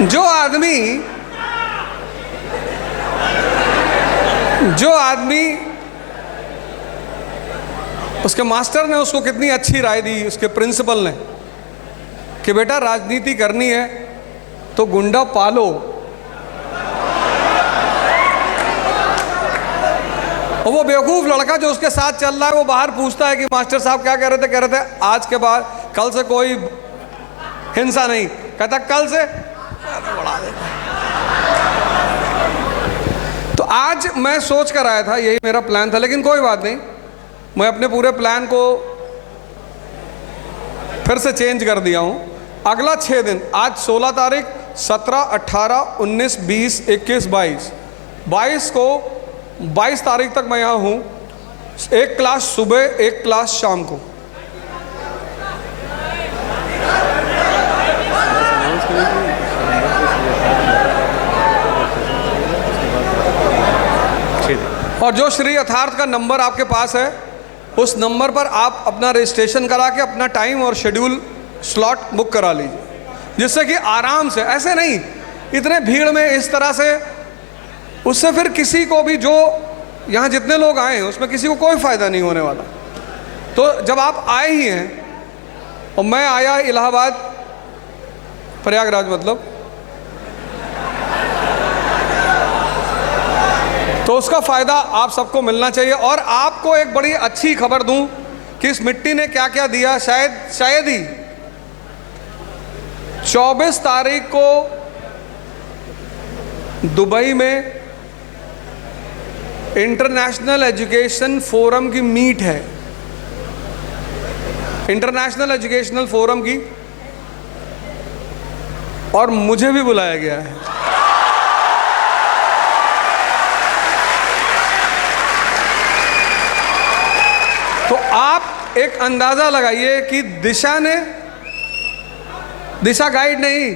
जो आदमी उसके मास्टर ने उसको कितनी अच्छी राय दी, उसके प्रिंसिपल ने, कि बेटा राजनीति करनी है तो गुंडा पालो, और वो बेवकूफ लड़का जो उसके साथ चल रहा है वो बाहर पूछता है कि मास्टर साहब क्या कह रहे थे, कह रहे थे आज के बाद, कल से कोई हिंसा नहीं, कहता कल से तो आज मैं सोच कर आया था, यही मेरा प्लान था, लेकिन कोई बात नहीं, मैं अपने पूरे प्लान को फिर से चेंज कर दिया हूं। अगला 6 दिन, आज 16 तारीख, 17, 18, 19, 20, 21, 22 को 22 तारीख तक मैं यहाँ हूँ। 1 क्लास सुबह, 1 क्लास शाम को। और जो श्री यथार्थ का नंबर आपके पास है, उस नंबर पर आप अपना रजिस्ट्रेशन करा के अपना टाइम और शेड्यूल स्लॉट बुक करा लीजिए, जिससे कि आराम से, ऐसे नहीं इतने भीड़ में इस तरह से, उससे फिर किसी को भी, जो यहाँ जितने लोग आए हैं उसमें किसी को कोई फ़ायदा नहीं होने वाला। तो जब आप आए ही हैं, और मैं आया इलाहाबाद, प्रयागराज मतलब, तो उसका फ़ायदा आप सबको मिलना चाहिए। और आपको एक बड़ी अच्छी खबर दूं कि इस मिट्टी ने क्या क्या दिया। शायद ही 24 तारीख को दुबई में इंटरनेशनल एजुकेशन फोरम की मीट है, इंटरनेशनल एजुकेशनल फोरम की, और मुझे भी बुलाया गया है। तो आप एक अंदाजा लगाइए कि दिशा गाइड नहीं,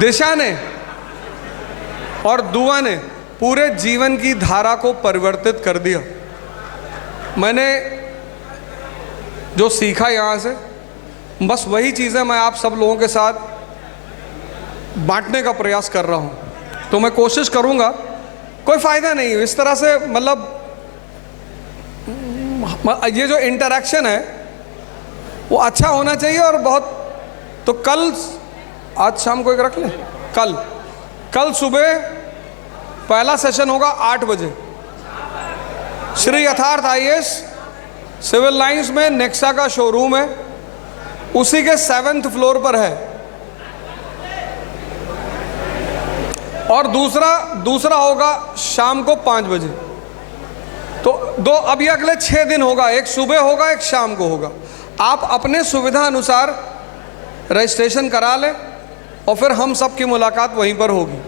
दिशा ने और दुआ ने पूरे जीवन की धारा को परिवर्तित कर दिया। मैंने जो सीखा यहाँ से, बस वही चीज़ें मैं आप सब लोगों के साथ बांटने का प्रयास कर रहा हूँ। तो मैं कोशिश करूँगा, कोई फ़ायदा नहीं इस तरह से, मतलब ये जो इंटरेक्शन है वो अच्छा होना चाहिए और बहुत। तो कल, आज शाम को एक रख लें, कल सुबह पहला सेशन होगा 8 बजे, श्री यथार्थ आईएएस सिविल लाइंस में नेक्सा का शोरूम है, उसी के 7th फ्लोर पर है। और दूसरा होगा शाम को 5 बजे। तो दो अभी अगले 6 दिन होगा, एक सुबह होगा एक शाम को होगा। आप अपने सुविधा अनुसार रजिस्ट्रेशन करा लें और फिर हम सब की मुलाकात वहीं पर होगी।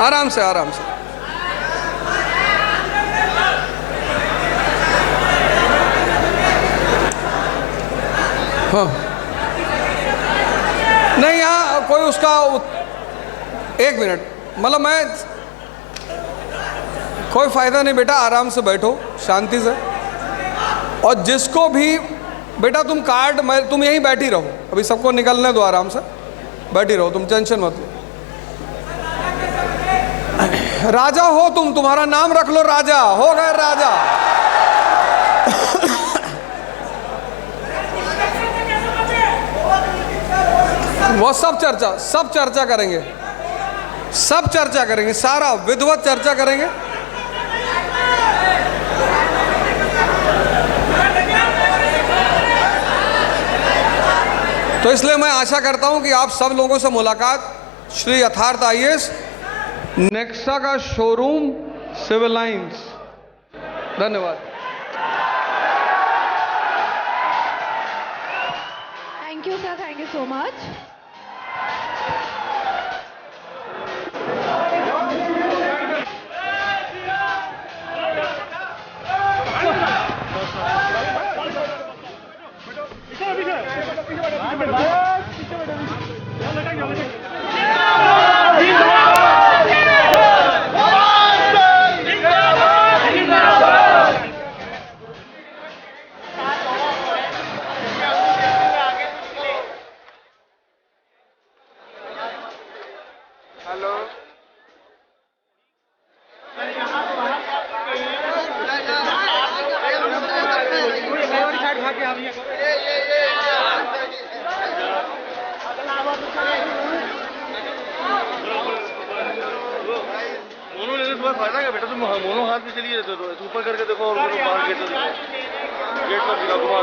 आराम से आराम से। हाँ नहीं, यहाँ कोई उसका 1 मिनट, मतलब मैं, कोई फायदा नहीं बेटा, आराम से बैठो शांति से। और जिसको भी बेटा तुम कार्ड, मैं तुम यहीं बैठी रहो, अभी सबको निकलने दो, आराम से बैठी रहो, तुम टेंशन मत लो। राजा हो तुम, तुम्हारा नाम रख लो राजा, हो गए राजा। वो सब चर्चा करेंगे, सब चर्चा करेंगे, सारा विधिवत चर्चा करेंगे। तो इसलिए मैं आशा करता हूं कि आप सब लोगों से मुलाकात श्री यथार्थ आईएएस, नेक्सा का शोरूम, सिविल लाइंस। धन्यवाद। Thank you sir, thank you so much. फायदा क्या बेटा, तुम मोनो हाथ में चलिए, तो ऊपर करके देखो और बाहर गेट पर गिरा, घुमा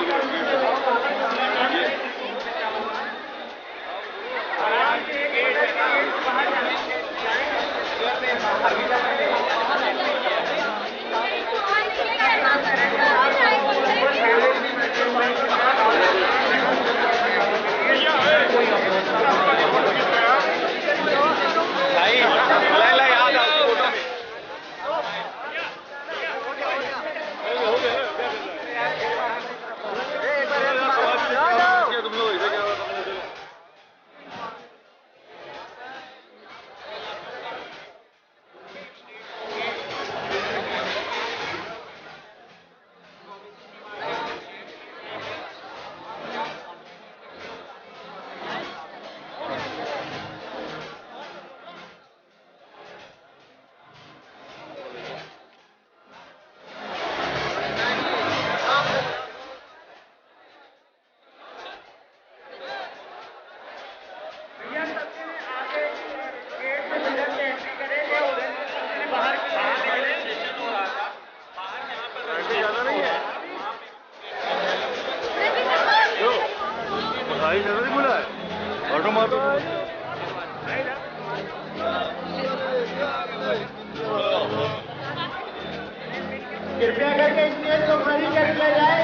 ऑटो मार दो। कृपया करके स्टेज को खाली कर दिया जाए।